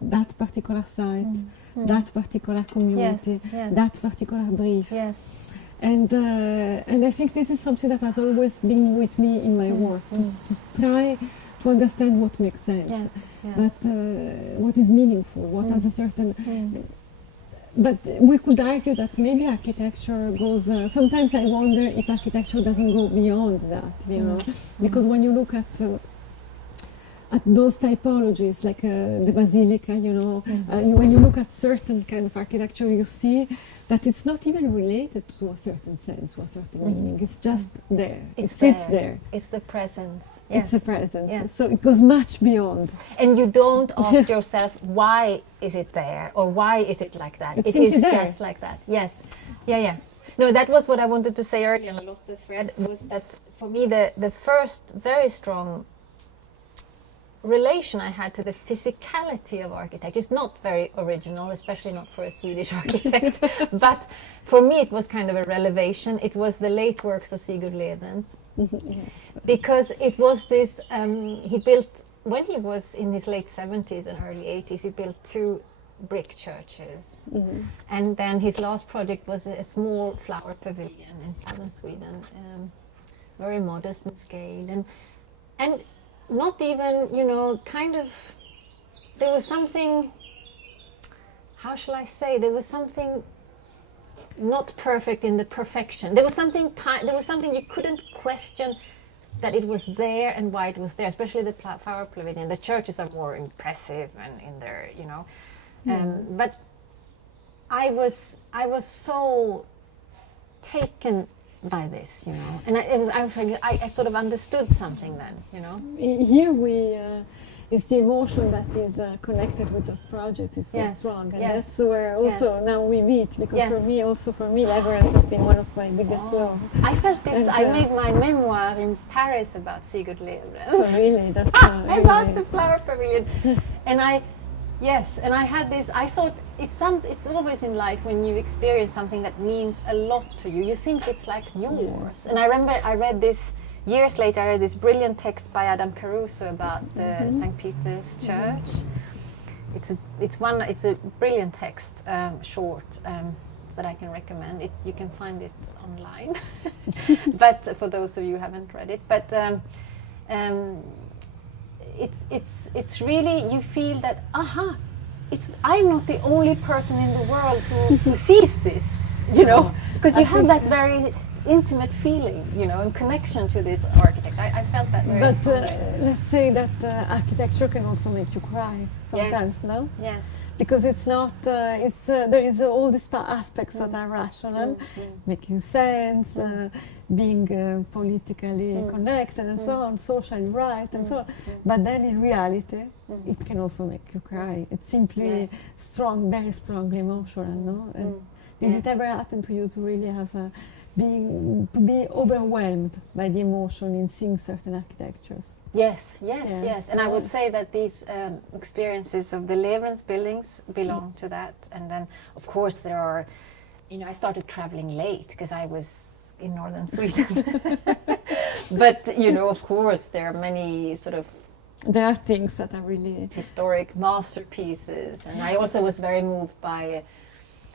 that particular site, that particular community, that particular brief. Yes. And I think this is something that has always been with me in my work, to try to understand what makes sense, but what is meaningful, what has a certain... But we could argue that maybe architecture goes... sometimes I wonder if architecture doesn't go beyond that, you know, because when you look at those typologies, like the basilica, you know, when you look at certain kind of architecture, you see that it's not even related to a certain sense, to a certain meaning. It's just there. It sits there. It's the presence. Yes. It's the presence. Yes. So it goes much beyond. And you don't ask yourself, why is it there? Or why is it like that? It is there. Just like that. Yes. Yeah. No, that was what I wanted to say earlier, and I lost the thread, was that for me the first very strong relation I had to the physicality of architecture. It's not very original, especially not for a Swedish architect, but for me it was kind of a revelation. It was the late works of Sigurd Lebrens, because it was this, he built, when he was in his late 70s and early 80s, he built 2 brick churches, and then his last project was a small flower pavilion in southern Sweden, very modest in scale, and not even, you know, kind of, there was something, how shall I say, there was something not perfect in the perfection. There was something you couldn't question that it was there and why it was there, especially the flower pavilion. The churches are more impressive and in their, you know, but I was so taken by this, you know, and I sort of understood something then, you know. Here it's the emotion that is connected with those projects is so strong, and that's where also now we meet, because for me Lebrens has been one of my biggest loves. I felt this, I made my memoir in Paris about Sigurd Lebrens. Oh, really? That's about the flower pavilion. And I had this, I thought it's always in life when you experience something that means a lot to you, you think it's like yours. And I remember I read this, years later, I read this brilliant text by Adam Caruso about the St. Peter's Church. It's a brilliant text, short, that I can recommend. You can find it online, but for those of you who haven't read it, but it's really, you feel that I'm not the only person in the world who sees this, you know, because you have that very intimate feeling, you know, and connection to this architect. I felt that very strongly. But let's say that architecture can also make you cry sometimes, Yes. no? Yes. Because it's not, there is all these aspects that are rational, making sense, being politically connected and so on, socially right and so on. But then in reality, it can also make you cry. It's simply strong, very strongly emotional, no? And did it ever happen to you to really have to be overwhelmed by the emotion in seeing certain architectures? Yes. And I would say that these experiences of the Leverens buildings belong to that. And then, of course, there are, you know, I started traveling late because I was in northern Sweden. But, you know, of course, there are many sort of there are things that are really historic masterpieces. And I also was very moved by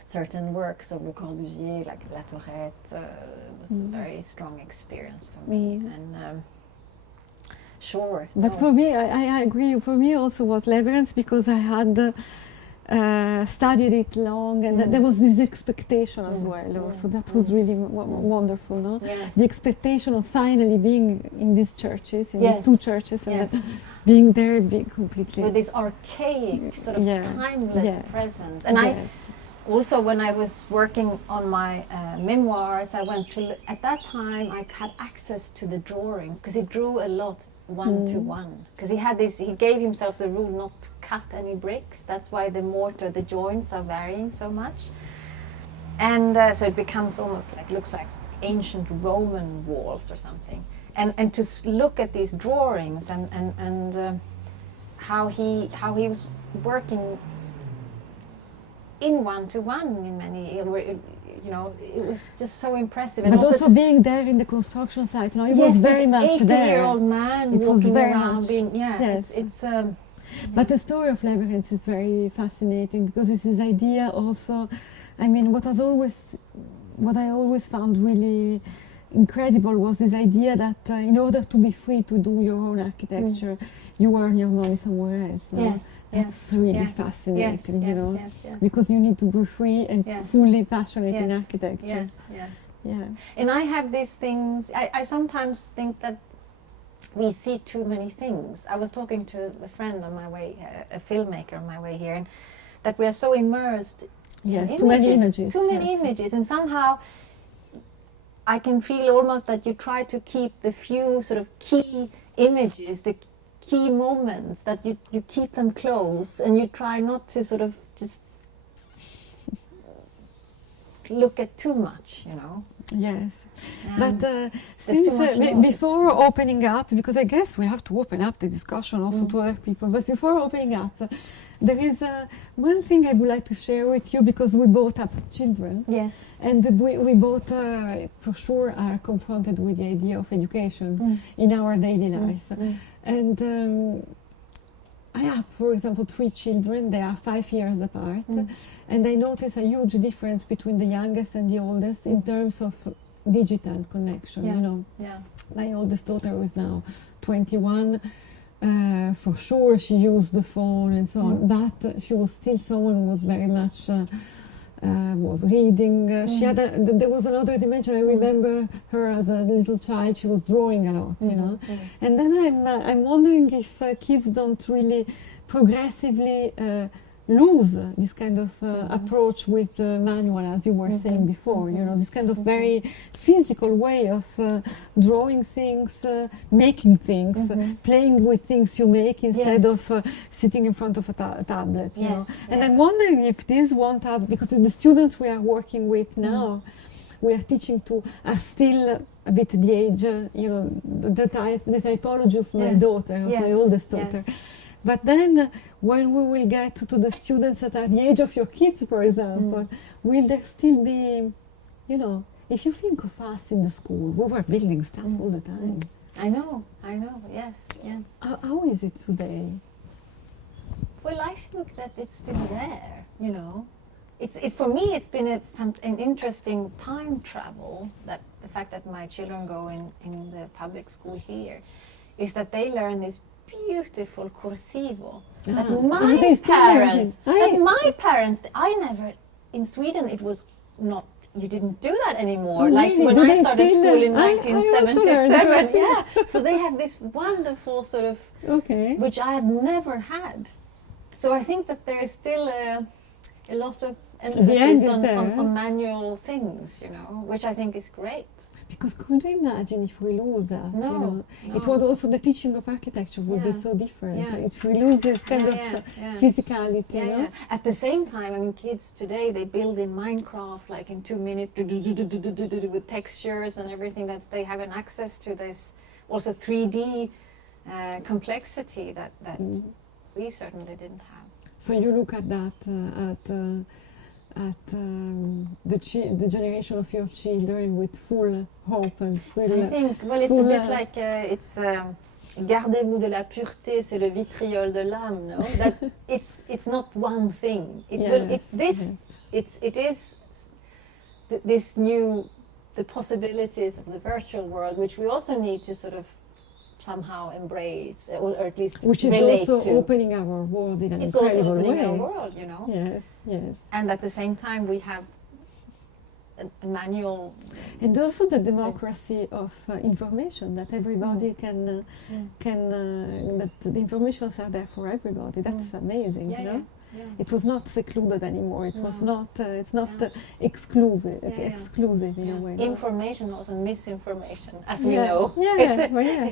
certain works of Le Corbusier, like La Tourette. It was a very strong experience for me. And sure. But for me, I agree. For me also was Leverens because I had studied it long, and there was this expectation as well. So that was really wonderful, no? Yeah. The expectation of finally being in these churches, in Yes. these two churches, and Yes. then being there, being completely With this archaic, sort of timeless presence. And yes. I also, when I was working on my memoirs, I went to, at that time, I had access to the drawings because he drew a lot one-to-one. Because he gave himself the rule not to cut any bricks. That's why the mortar, the joints are varying so much. And so it becomes almost like, looks like ancient Roman walls or something. And to look at these drawings and how he was working in one-to-one in many, you know, it was just so impressive. But also being there in the construction site, you know, it was very much there. 80-year-old man it walking very around, much, being it's But the story of Leverens is very fascinating because it's this idea also. I mean, what I always found really incredible was this idea that in order to be free to do your own architecture, you earn your money somewhere else. No? Yes, that's really fascinating, you know, yes. because you need to be free and fully passionate in architecture. Yes. Yeah. And I have these things. I sometimes think that we see too many things. I was talking to a friend on my way, a filmmaker on my way here, and that we are so immersed. Yes, too many images. Too many images, and somehow I can feel almost that you try to keep the few sort of key images, the key moments, that you keep them close, and you try not to sort of just look at too much, you know. Yes, but since before opening up, because I guess we have to open up the discussion also to other people, but before opening up, there is one thing I would like to share with you, because we both have children. Yes. And we both, for sure, are confronted with the idea of education in our daily life. And I have, for example, 3 children. They are 5 years apart. And I notice a huge difference between the youngest and the oldest in terms of digital connection. You know, my oldest daughter, who is now 21, for sure she used the phone and so on, but she was still someone who was very much was reading. She had there was another dimension. I remember her as a little child. She was drawing a lot, you know. And then I'm wondering if kids don't really progressively lose this kind of approach with manual, as you were saying before, you know, this kind of very physical way of drawing things, making things, playing with things you make instead of sitting in front of a tablet, you know. And I'm wondering if this won't have, because the students we are working with now, we are teaching to, are still a bit the age, you know, the typology of my daughter, of my oldest daughter. But then, when we will get to the students that are the age of your kids, for example, will there still be, you know, if you think of us in the school, we were building stuff all the time. I know, yes. How is it today? Well, I think that it's still there, you know. For me, it's been an interesting time travel, that the fact that my children go in the public school here, is that they learn this beautiful corsivo that my parents, I never, in Sweden it was not you didn't do that anymore. Oh, like really? when I started school in I also 1977. learned. Yeah. So they have this wonderful sort of, which I have never had. So I think that there is still a lot of emphasis on manual things, you know, which I think is great. Because could you imagine if we lose that? No, you know? No. It would also, the teaching of architecture would be so different. If we lose this kind of physicality. You know? At the same time, I mean, kids today, they build in Minecraft like in 2 minutes with textures and everything, that they have an access to this also 3D complexity that we certainly didn't have. So you look at that, the generation of your children with full hope and full. I think, well, it's a bit like gardez-vous de la pureté, c'est le vitriol de l'âme. No, that it's not one thing. It is this new, the possibilities of the virtual world, which we also need to sort of somehow embrace, or at least which is relate also to. Opening our world in an it's incredible also opening way. our world, you know. Yes. And at the same time, we have a manual. And also the democracy of information, that everybody can that the informations are there for everybody. That's amazing, you know. Yeah. It was not secluded anymore. It was not. It's not exclusive in a way. Information wasn't misinformation, as we know.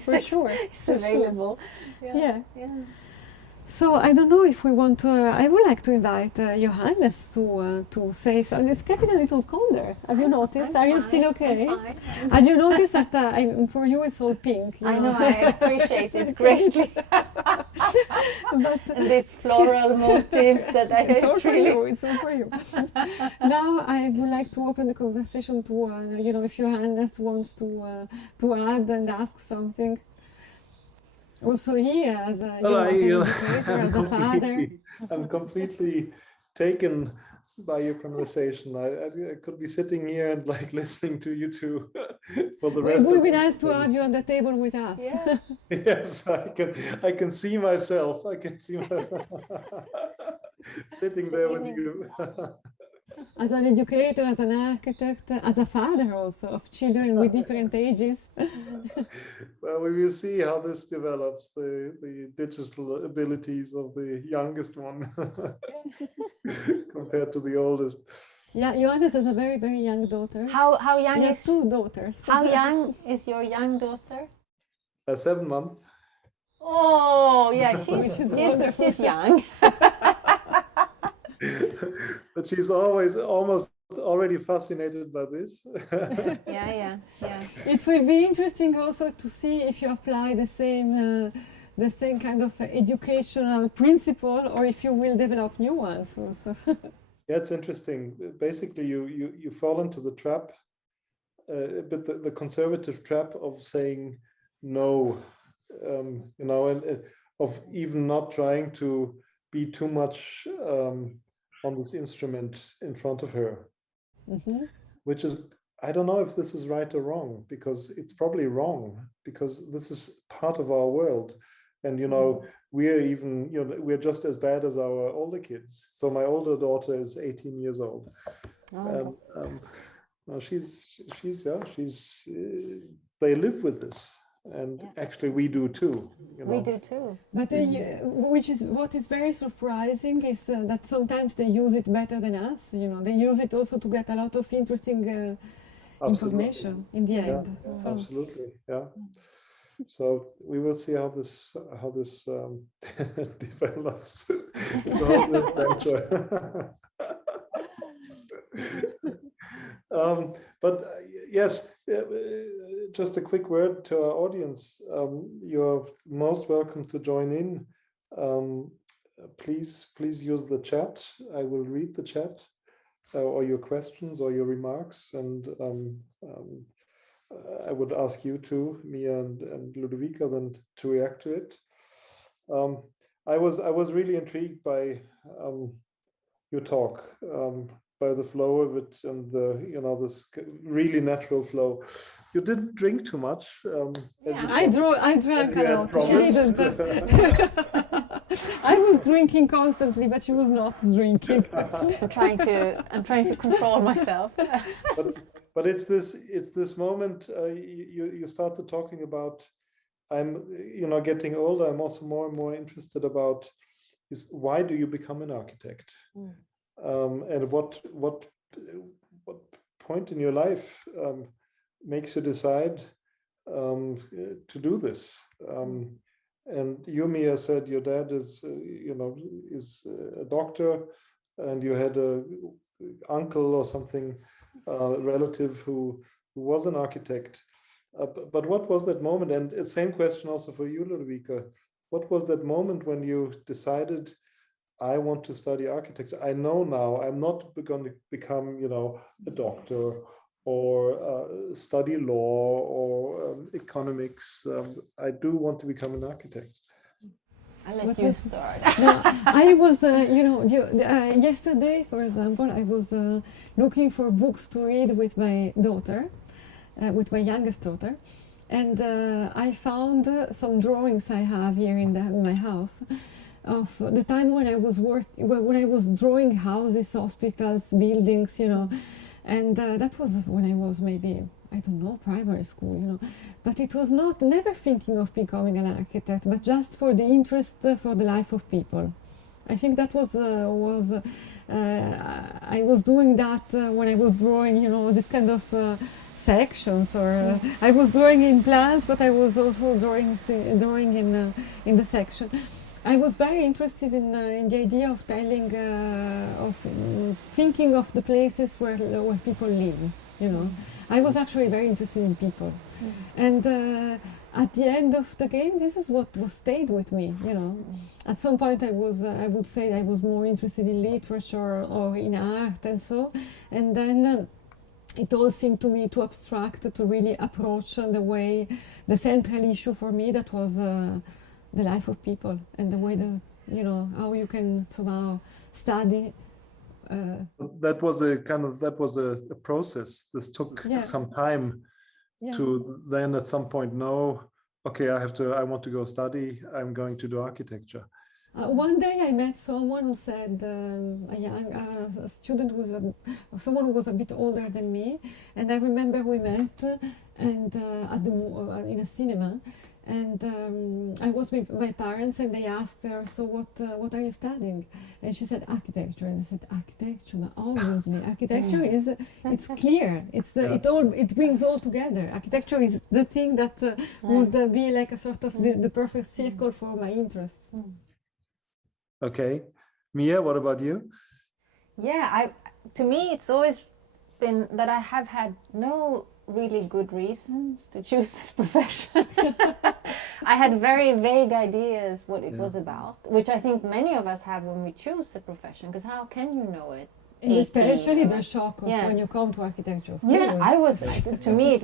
For sure. It's available. Sure. Yeah. So I don't know if we want to. I would like to invite Johannes to say something. It's getting a little colder. Have you noticed? Are you still okay? I'm fine. Have you noticed that for you it's all pink? I know. I appreciate it greatly. But and these floral motifs that it's all for you. It's all for you. Now I would like to open the conversation to if Johannes wants to add and ask something. Also here, as a educator, as a father. I'm completely taken by your conversation. I could be sitting here and like listening to you two for the rest of the day. It would be nice to have you on the table with us. Yeah. Yes, I can see myself. I can see sitting there with you. As an educator, as an architect, as a father also of children with different ages. Well, we will see how this develops, the digital abilities of the youngest one compared to the oldest. Yeah, Johannes has a very, very young daughter. How young is 2 daughters? How young is your young daughter? 7 months. Oh, yeah, she's young. But she's almost already fascinated by this. Yeah. It will be interesting also to see if you apply the same kind of educational principle, or if you will develop new ones also. Yeah, it's interesting. Basically, you fall into the trap, but the conservative trap of saying no, and of even not trying to be too much on this instrument in front of her, which is, I don't know if this is right or wrong, because it's probably wrong, because this is part of our world. And, we're just as bad as our older kids. So my older daughter is 18 years old. Oh. They live with this. And actually we do too. We do too. But what is very surprising is that sometimes they use it better than us. They use it also to get a lot of interesting information in the end. So. Absolutely, yeah. So we will see how this develops. It's a whole adventure. But yes, just a quick word to our audience. You're most welcome to join in. Please use the chat. I will read the chat, or your questions or your remarks, and I would ask you too, Mia and Ludovica, then to react to it. I was really intrigued by your talk. By the flow of it and this really natural flow. You didn't drink too much. I drank a lot. She didn't. I was drinking constantly, but she was not drinking. I'm trying to control myself. But it's this moment you started talking about. I'm getting older. I'm also more and more interested about is why do you become an architect, and what point in your life makes you decide to do this. And you, Mia, said your dad is a doctor, and you had a uncle or something, relative who was an architect. But what was that moment? And the same question also for you, Ludovica. What was that moment when you decided, I want to study architecture? I know now I'm not going to become, a doctor or study law or economics. I do want to become an architect. I'll let you start. No, I was, yesterday, for example, I was looking for books to read with my daughter, with my youngest daughter, and I found some drawings I have here in my house of the time when I was when I was drawing houses, hospitals, buildings, and that was when I was maybe, I don't know, primary school, but it was never thinking of becoming an architect, but just for the interest for the life of people. I think that I was doing that when I was drawing, this kind of sections, or I was drawing in plans, but I was also drawing in the section. I was very interested in the idea of telling, of thinking of the places where people live. I was actually very interested in people, and at the end of the game, this is what stayed with me. At some point, I would say I was more interested in literature or in art, and so, and then. It all seemed to me too abstract to really approach the central issue for me, that was the life of people, and the way how you can somehow study. That was a process. This took some time to then at some point know, okay, I want to go study, I'm going to do architecture. One day I met someone who said, a student someone who was a bit older than me, and I remember we met and in a cinema, and I was with my parents, and they asked her, so what are you studying? And she said architecture, and I said architecture, but obviously architecture it's clear, it brings all together. Architecture is the thing that would be like a sort of the perfect circle for my interests. Okay, Mia, what about you? Yeah, to me it's always been that I have had no really good reasons to choose this profession. I had very vague ideas what it was about, which I think many of us have when we choose a profession, because how can you know it? And especially the shock of when you come to architecture school. Yeah, to me it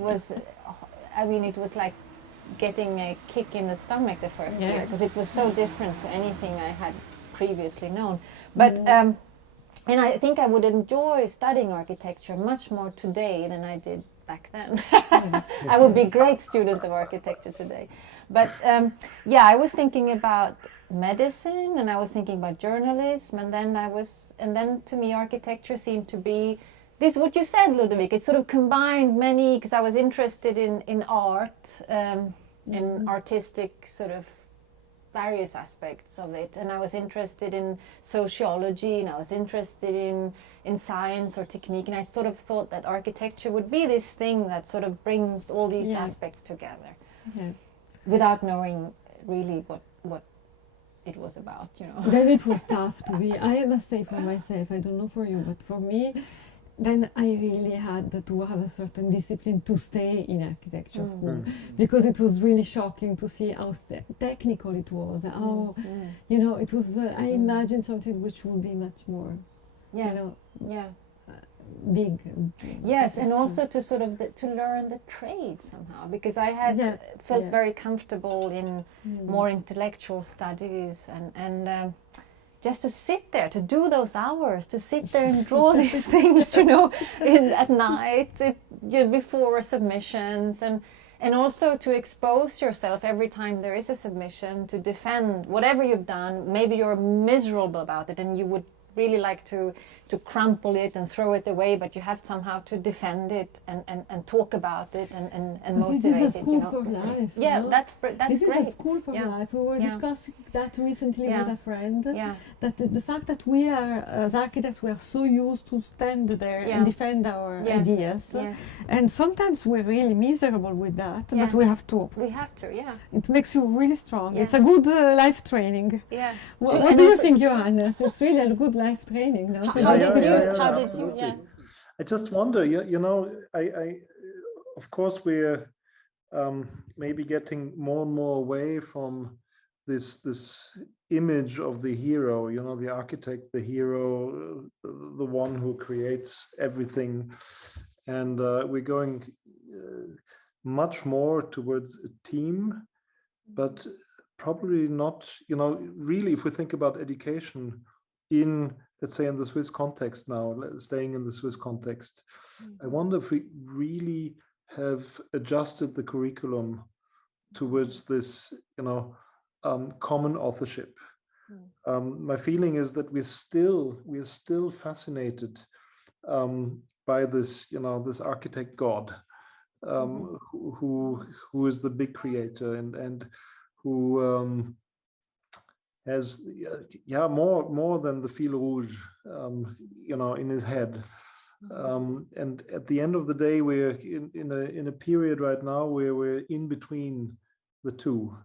was like getting a kick in the stomach the first year, because it was so different to anything I had previously known. But and I think I would enjoy studying architecture much more today than I did back then. I would be a great student of architecture today. But I was thinking about medicine, and I was thinking about journalism, and then to me architecture seemed to be this, what you said, Ludovic. It sort of combined many, because I was interested in art, in artistic sort of various aspects of it, and I was interested in sociology, and I was interested in science or technique, and I sort of thought that architecture would be this thing that sort of brings all these aspects together, without knowing really what it was about, Then it was tough to be, I must say for myself, I don't know for you, but for me, then I really had to have a certain discipline to stay in architecture school, because it was really shocking to see how technical it was, how, it was, I imagined something which would be much more, big. Yes, and also to sort of to learn the trade somehow, because I had felt very comfortable in more intellectual studies, and just to sit there, to do those hours, to sit there and draw these things, at night, before submissions, and And also to expose yourself every time there is a submission, to defend whatever you've done. Maybe you're miserable about it and you would really like to crumple it and throw it away, but you have somehow to defend it and talk about it and motivate it. This is a school for life. Yeah, that's great. This is a school for life. We were discussing that recently with a friend. That the fact that we are, as architects, we are so used to stand there and defend our ideas. And sometimes we're really miserable with that, but we have to. We have to, It makes you really strong. It's a good life training. Yeah. What do you think, Johannes? It's really a good life training. No? How did you? Yeah. I just wonder. You know, I of course we're maybe getting more and more away from this image of the hero. You know, the architect, the hero, the one who creates everything, and we're going much more towards a team, but probably not. You know, really, if we think about education in, let's say, in the Swiss context now, staying in the Swiss context, I wonder if we really have adjusted the curriculum towards this, you know, common authorship. My feeling is that we're still fascinated by this, you know, this architect God, who is the big creator and who has more than the fil rouge, you know, in his head. And at the end of the day, we're in a period right now where we're in between the two.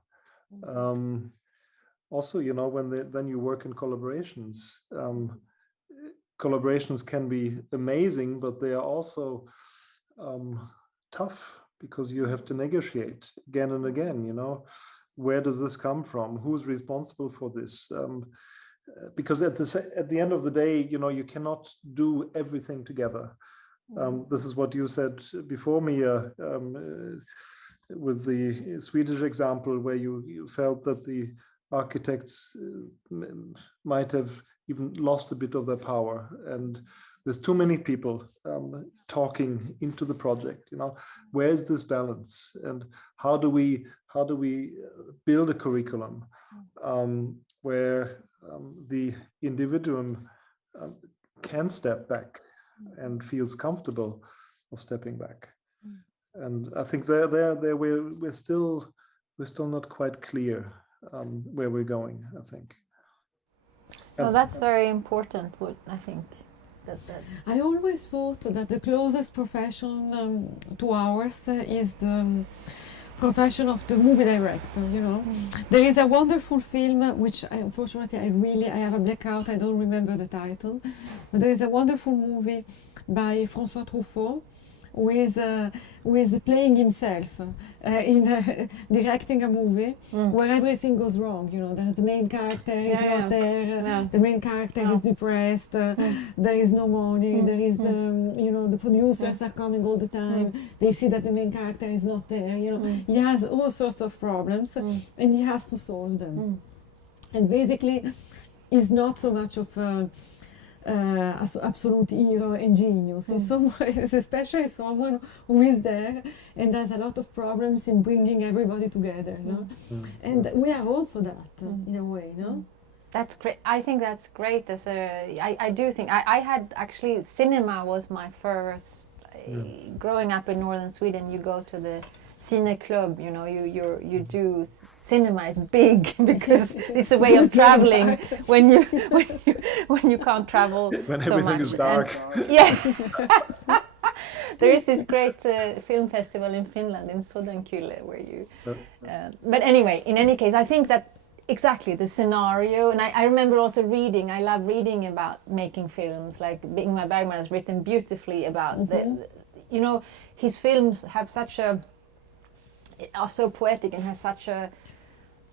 Also, you know, when you work in collaborations, collaborations can be amazing, but they are also tough because you have to negotiate again and again. You know, where does this come from? Who's responsible for this? Because at the end of the day, you know, you cannot do everything together. This is what you said before, Mia, with the Swedish example, where you felt that the architects might have even lost a bit of their power, and there's too many people talking into the project. You know, where is this balance, and how do we build a curriculum where the individuum can step back and feels comfortable of stepping back? And I think there we're still not quite clear where we're going, I think. Well, that's very important, I think. I always thought that the closest profession to ours is the profession of the movie director. You know, there is a wonderful film which unfortunately I have a blackout. I don't remember the title, but there is a wonderful movie by François Truffaut who is playing himself in directing a movie where everything goes wrong. You know, the main character is not there. The main character is depressed. There is no money. There is the producers are coming all the time. They see that the main character is not there. You know, he has all sorts of problems and he has to solve them. And basically, he's not so much of absolute hero and genius. It's especially someone who is there and has a lot of problems in bringing everybody together. No? And we are also that in a way. No? That's great. I think that's great. I do think I had actually, cinema was my first. Growing up in northern Sweden, you go to the Cine Club. You know, you do. Cinema is big because it's a way of traveling when you can't travel when so everything much. Is dark. And, there is this great film festival in Finland, in Sodankylä, where you. But anyway, in any case, I think that exactly the scenario, and I remember also reading. I love reading about making films. Like Ingmar Bergman has written beautifully about you know, his films have are so poetic and has such a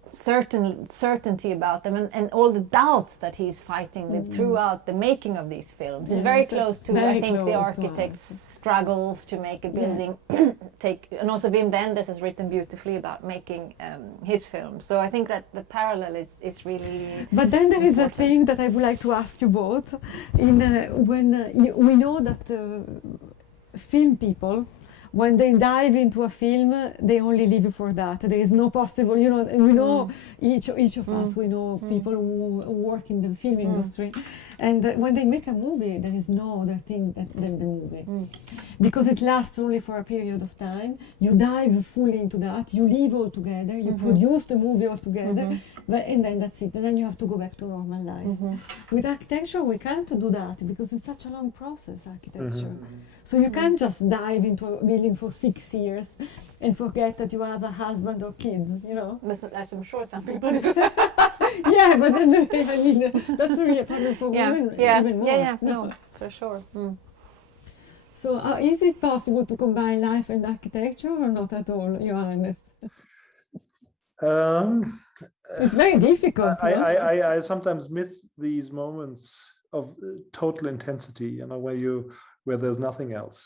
certainty about them, and all the doubts that he's fighting with throughout the making of these films is very close to I think the architect's struggles to make a building and also Wim Wenders has written beautifully about making his films. So I think that the parallel is really but then there is a thing that I would like to ask you both. We know that film people when they dive into a film, they only live for that. There is no possible, we know each of us, we know people who work in the film industry, and when they make a movie, there is no other thing than the movie, because it lasts only for a period of time. You dive fully into that, you live all together, you produce the movie all together, and then that's it, and then you have to go back to normal life. With architecture, we can't do that because it's such a long process, architecture. So you can't just dive into a building for 6 years and forget that you have a husband or kids, But as I'm sure some people do. Yeah, but then, I mean, that's really a problem for women even more. Yeah, no, for sure. So is it possible to combine life and architecture or not at all, Johannes? It's very difficult. I sometimes miss these moments of total intensity, where there's nothing else.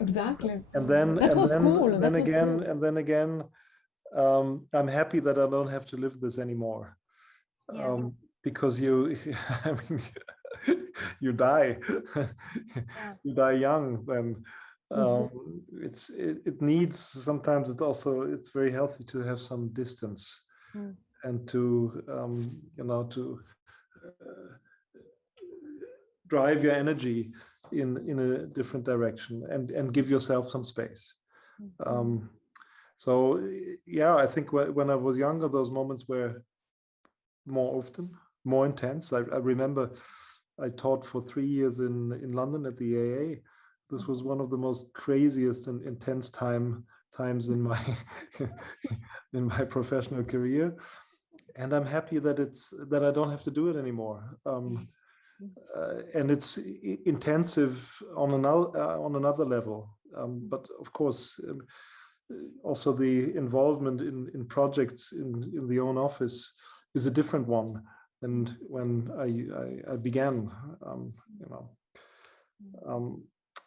Exactly. And then that was cool. And then again, I'm happy that I don't have to live this anymore. Because you die. You die young then. It needs, sometimes it's very healthy to have some distance and to drive your energy in a different direction and give yourself some space. So yeah, I think when I was younger, those moments were more often, more intense. I remember I taught for 3 years in London at the AA. This was one of the most craziest and intense times in my in my professional career, and I'm happy that I don't have to do it anymore. And it's intensive on another level, but of course also the involvement in projects in the own office is a different one than when I began.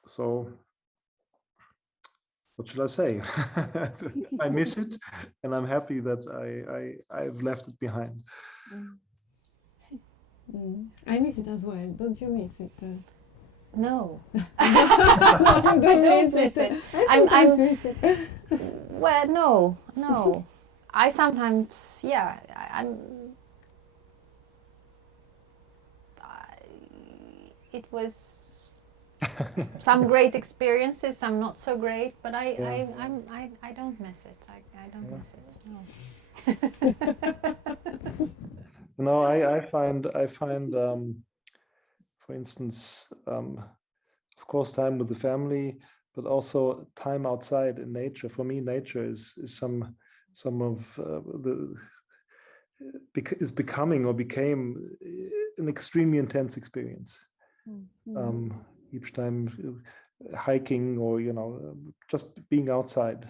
So what should I say? I miss it, and I'm happy that I've left it behind. I miss it as well. Don't you miss it? No. I don't miss it. I miss it. Well, no. I sometimes, it was some great experiences, some not so great, but I don't miss it. I don't miss it. No. No, I find for instance, of course, time with the family, but also time outside in nature. For me, nature is some of is becoming or became an extremely intense experience. Each time hiking or just being outside,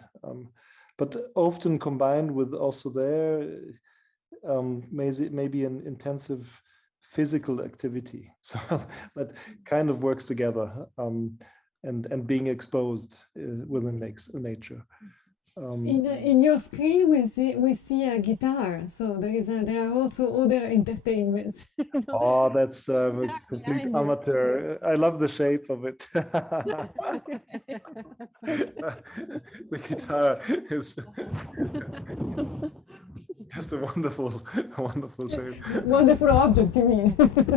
but often combined with also maybe an intensive physical activity, so that kind of works together, and being exposed within nature. In your screen, we see a guitar, so there are also other entertainments. Oh, that's a complete amateur. I love the shape of it. The guitar is just a wonderful shape. Wonderful object, you mean?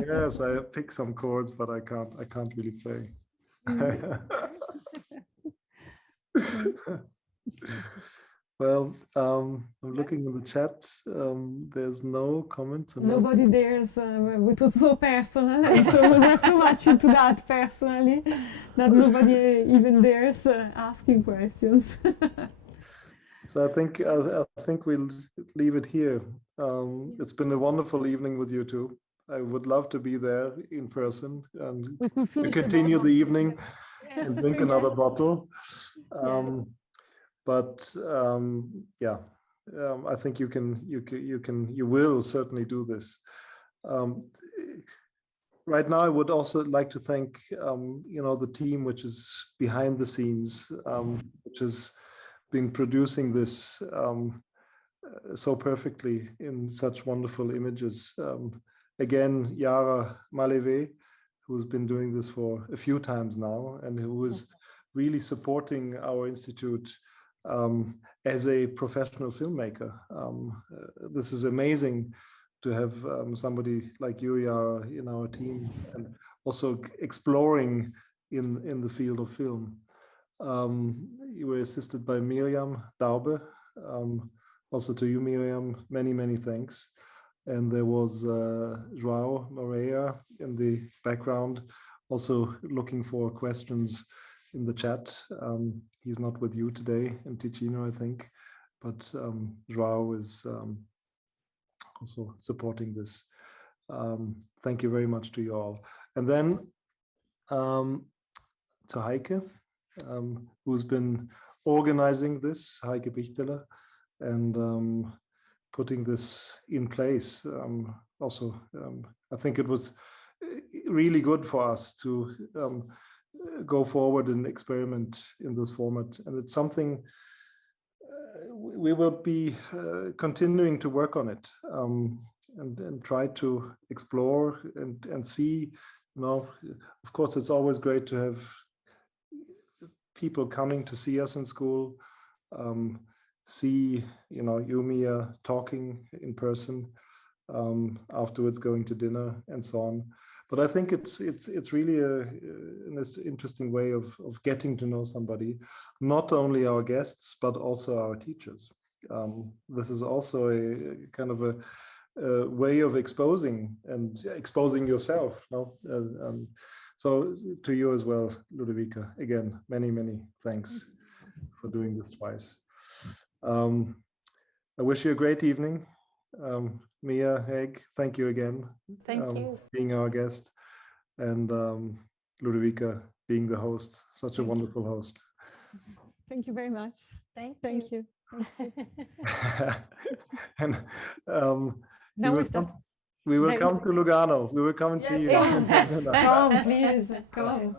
Yes, I pick some chords, but I can't really play. Well, I'm looking in the chat. There's no comments. Nobody dares. It was so personal, and so we were so much into that personally that nobody even dares asking questions. So I think we'll leave it here. It's been a wonderful evening with you two. I would love to be there in person and continue the evening and drink another bottle. But I think you will certainly do this. Right now, I would also like to thank the team which is behind the scenes, which has been producing this so perfectly in such wonderful images. Again, Yara Maleve, who's been doing this for a few times now, and who is really supporting our institute as a professional filmmaker. This is amazing to have somebody like you, Yara, in our team, and also exploring in the field of film. You were assisted by Miriam Daube. Also to you, Miriam, many thanks. And there was João Moreira in the background, also looking for questions in the chat. He's not with you today in Ticino, I think, but João is also supporting this. Thank you very much to you all. And then to Heike, who's been organizing this, Heike Bichteler, and putting this in place. Also, I think it was really good for us to go forward and experiment in this format. And it's something we will be continuing to work on it and try to explore and see. You know, of course, it's always great to have people coming to see us in school, see, you know, you, Mia, talking in person, afterwards going to dinner and so on. But I think it's really an interesting way of getting to know somebody, not only our guests, but also our teachers. This is also a kind of a way of exposing yourself. No? So to you as well, Ludovica, again, many thanks for doing this twice. I wish you a great evening. Mia Hägg, thank you again. Thank you. Being our guest, and Ludovica being the host, such a wonderful host. Thank you very much. Thank you. And now we will come to Locarno. We will come and see you. Come, please, come.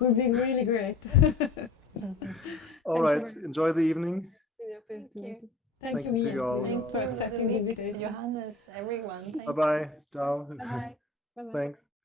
Would be really great. All right, enjoy the evening. Thank you. Thank you, Mia. Thank you for accepting the invitation. Johannes, everyone. Bye-bye. Ciao. Bye. Thanks.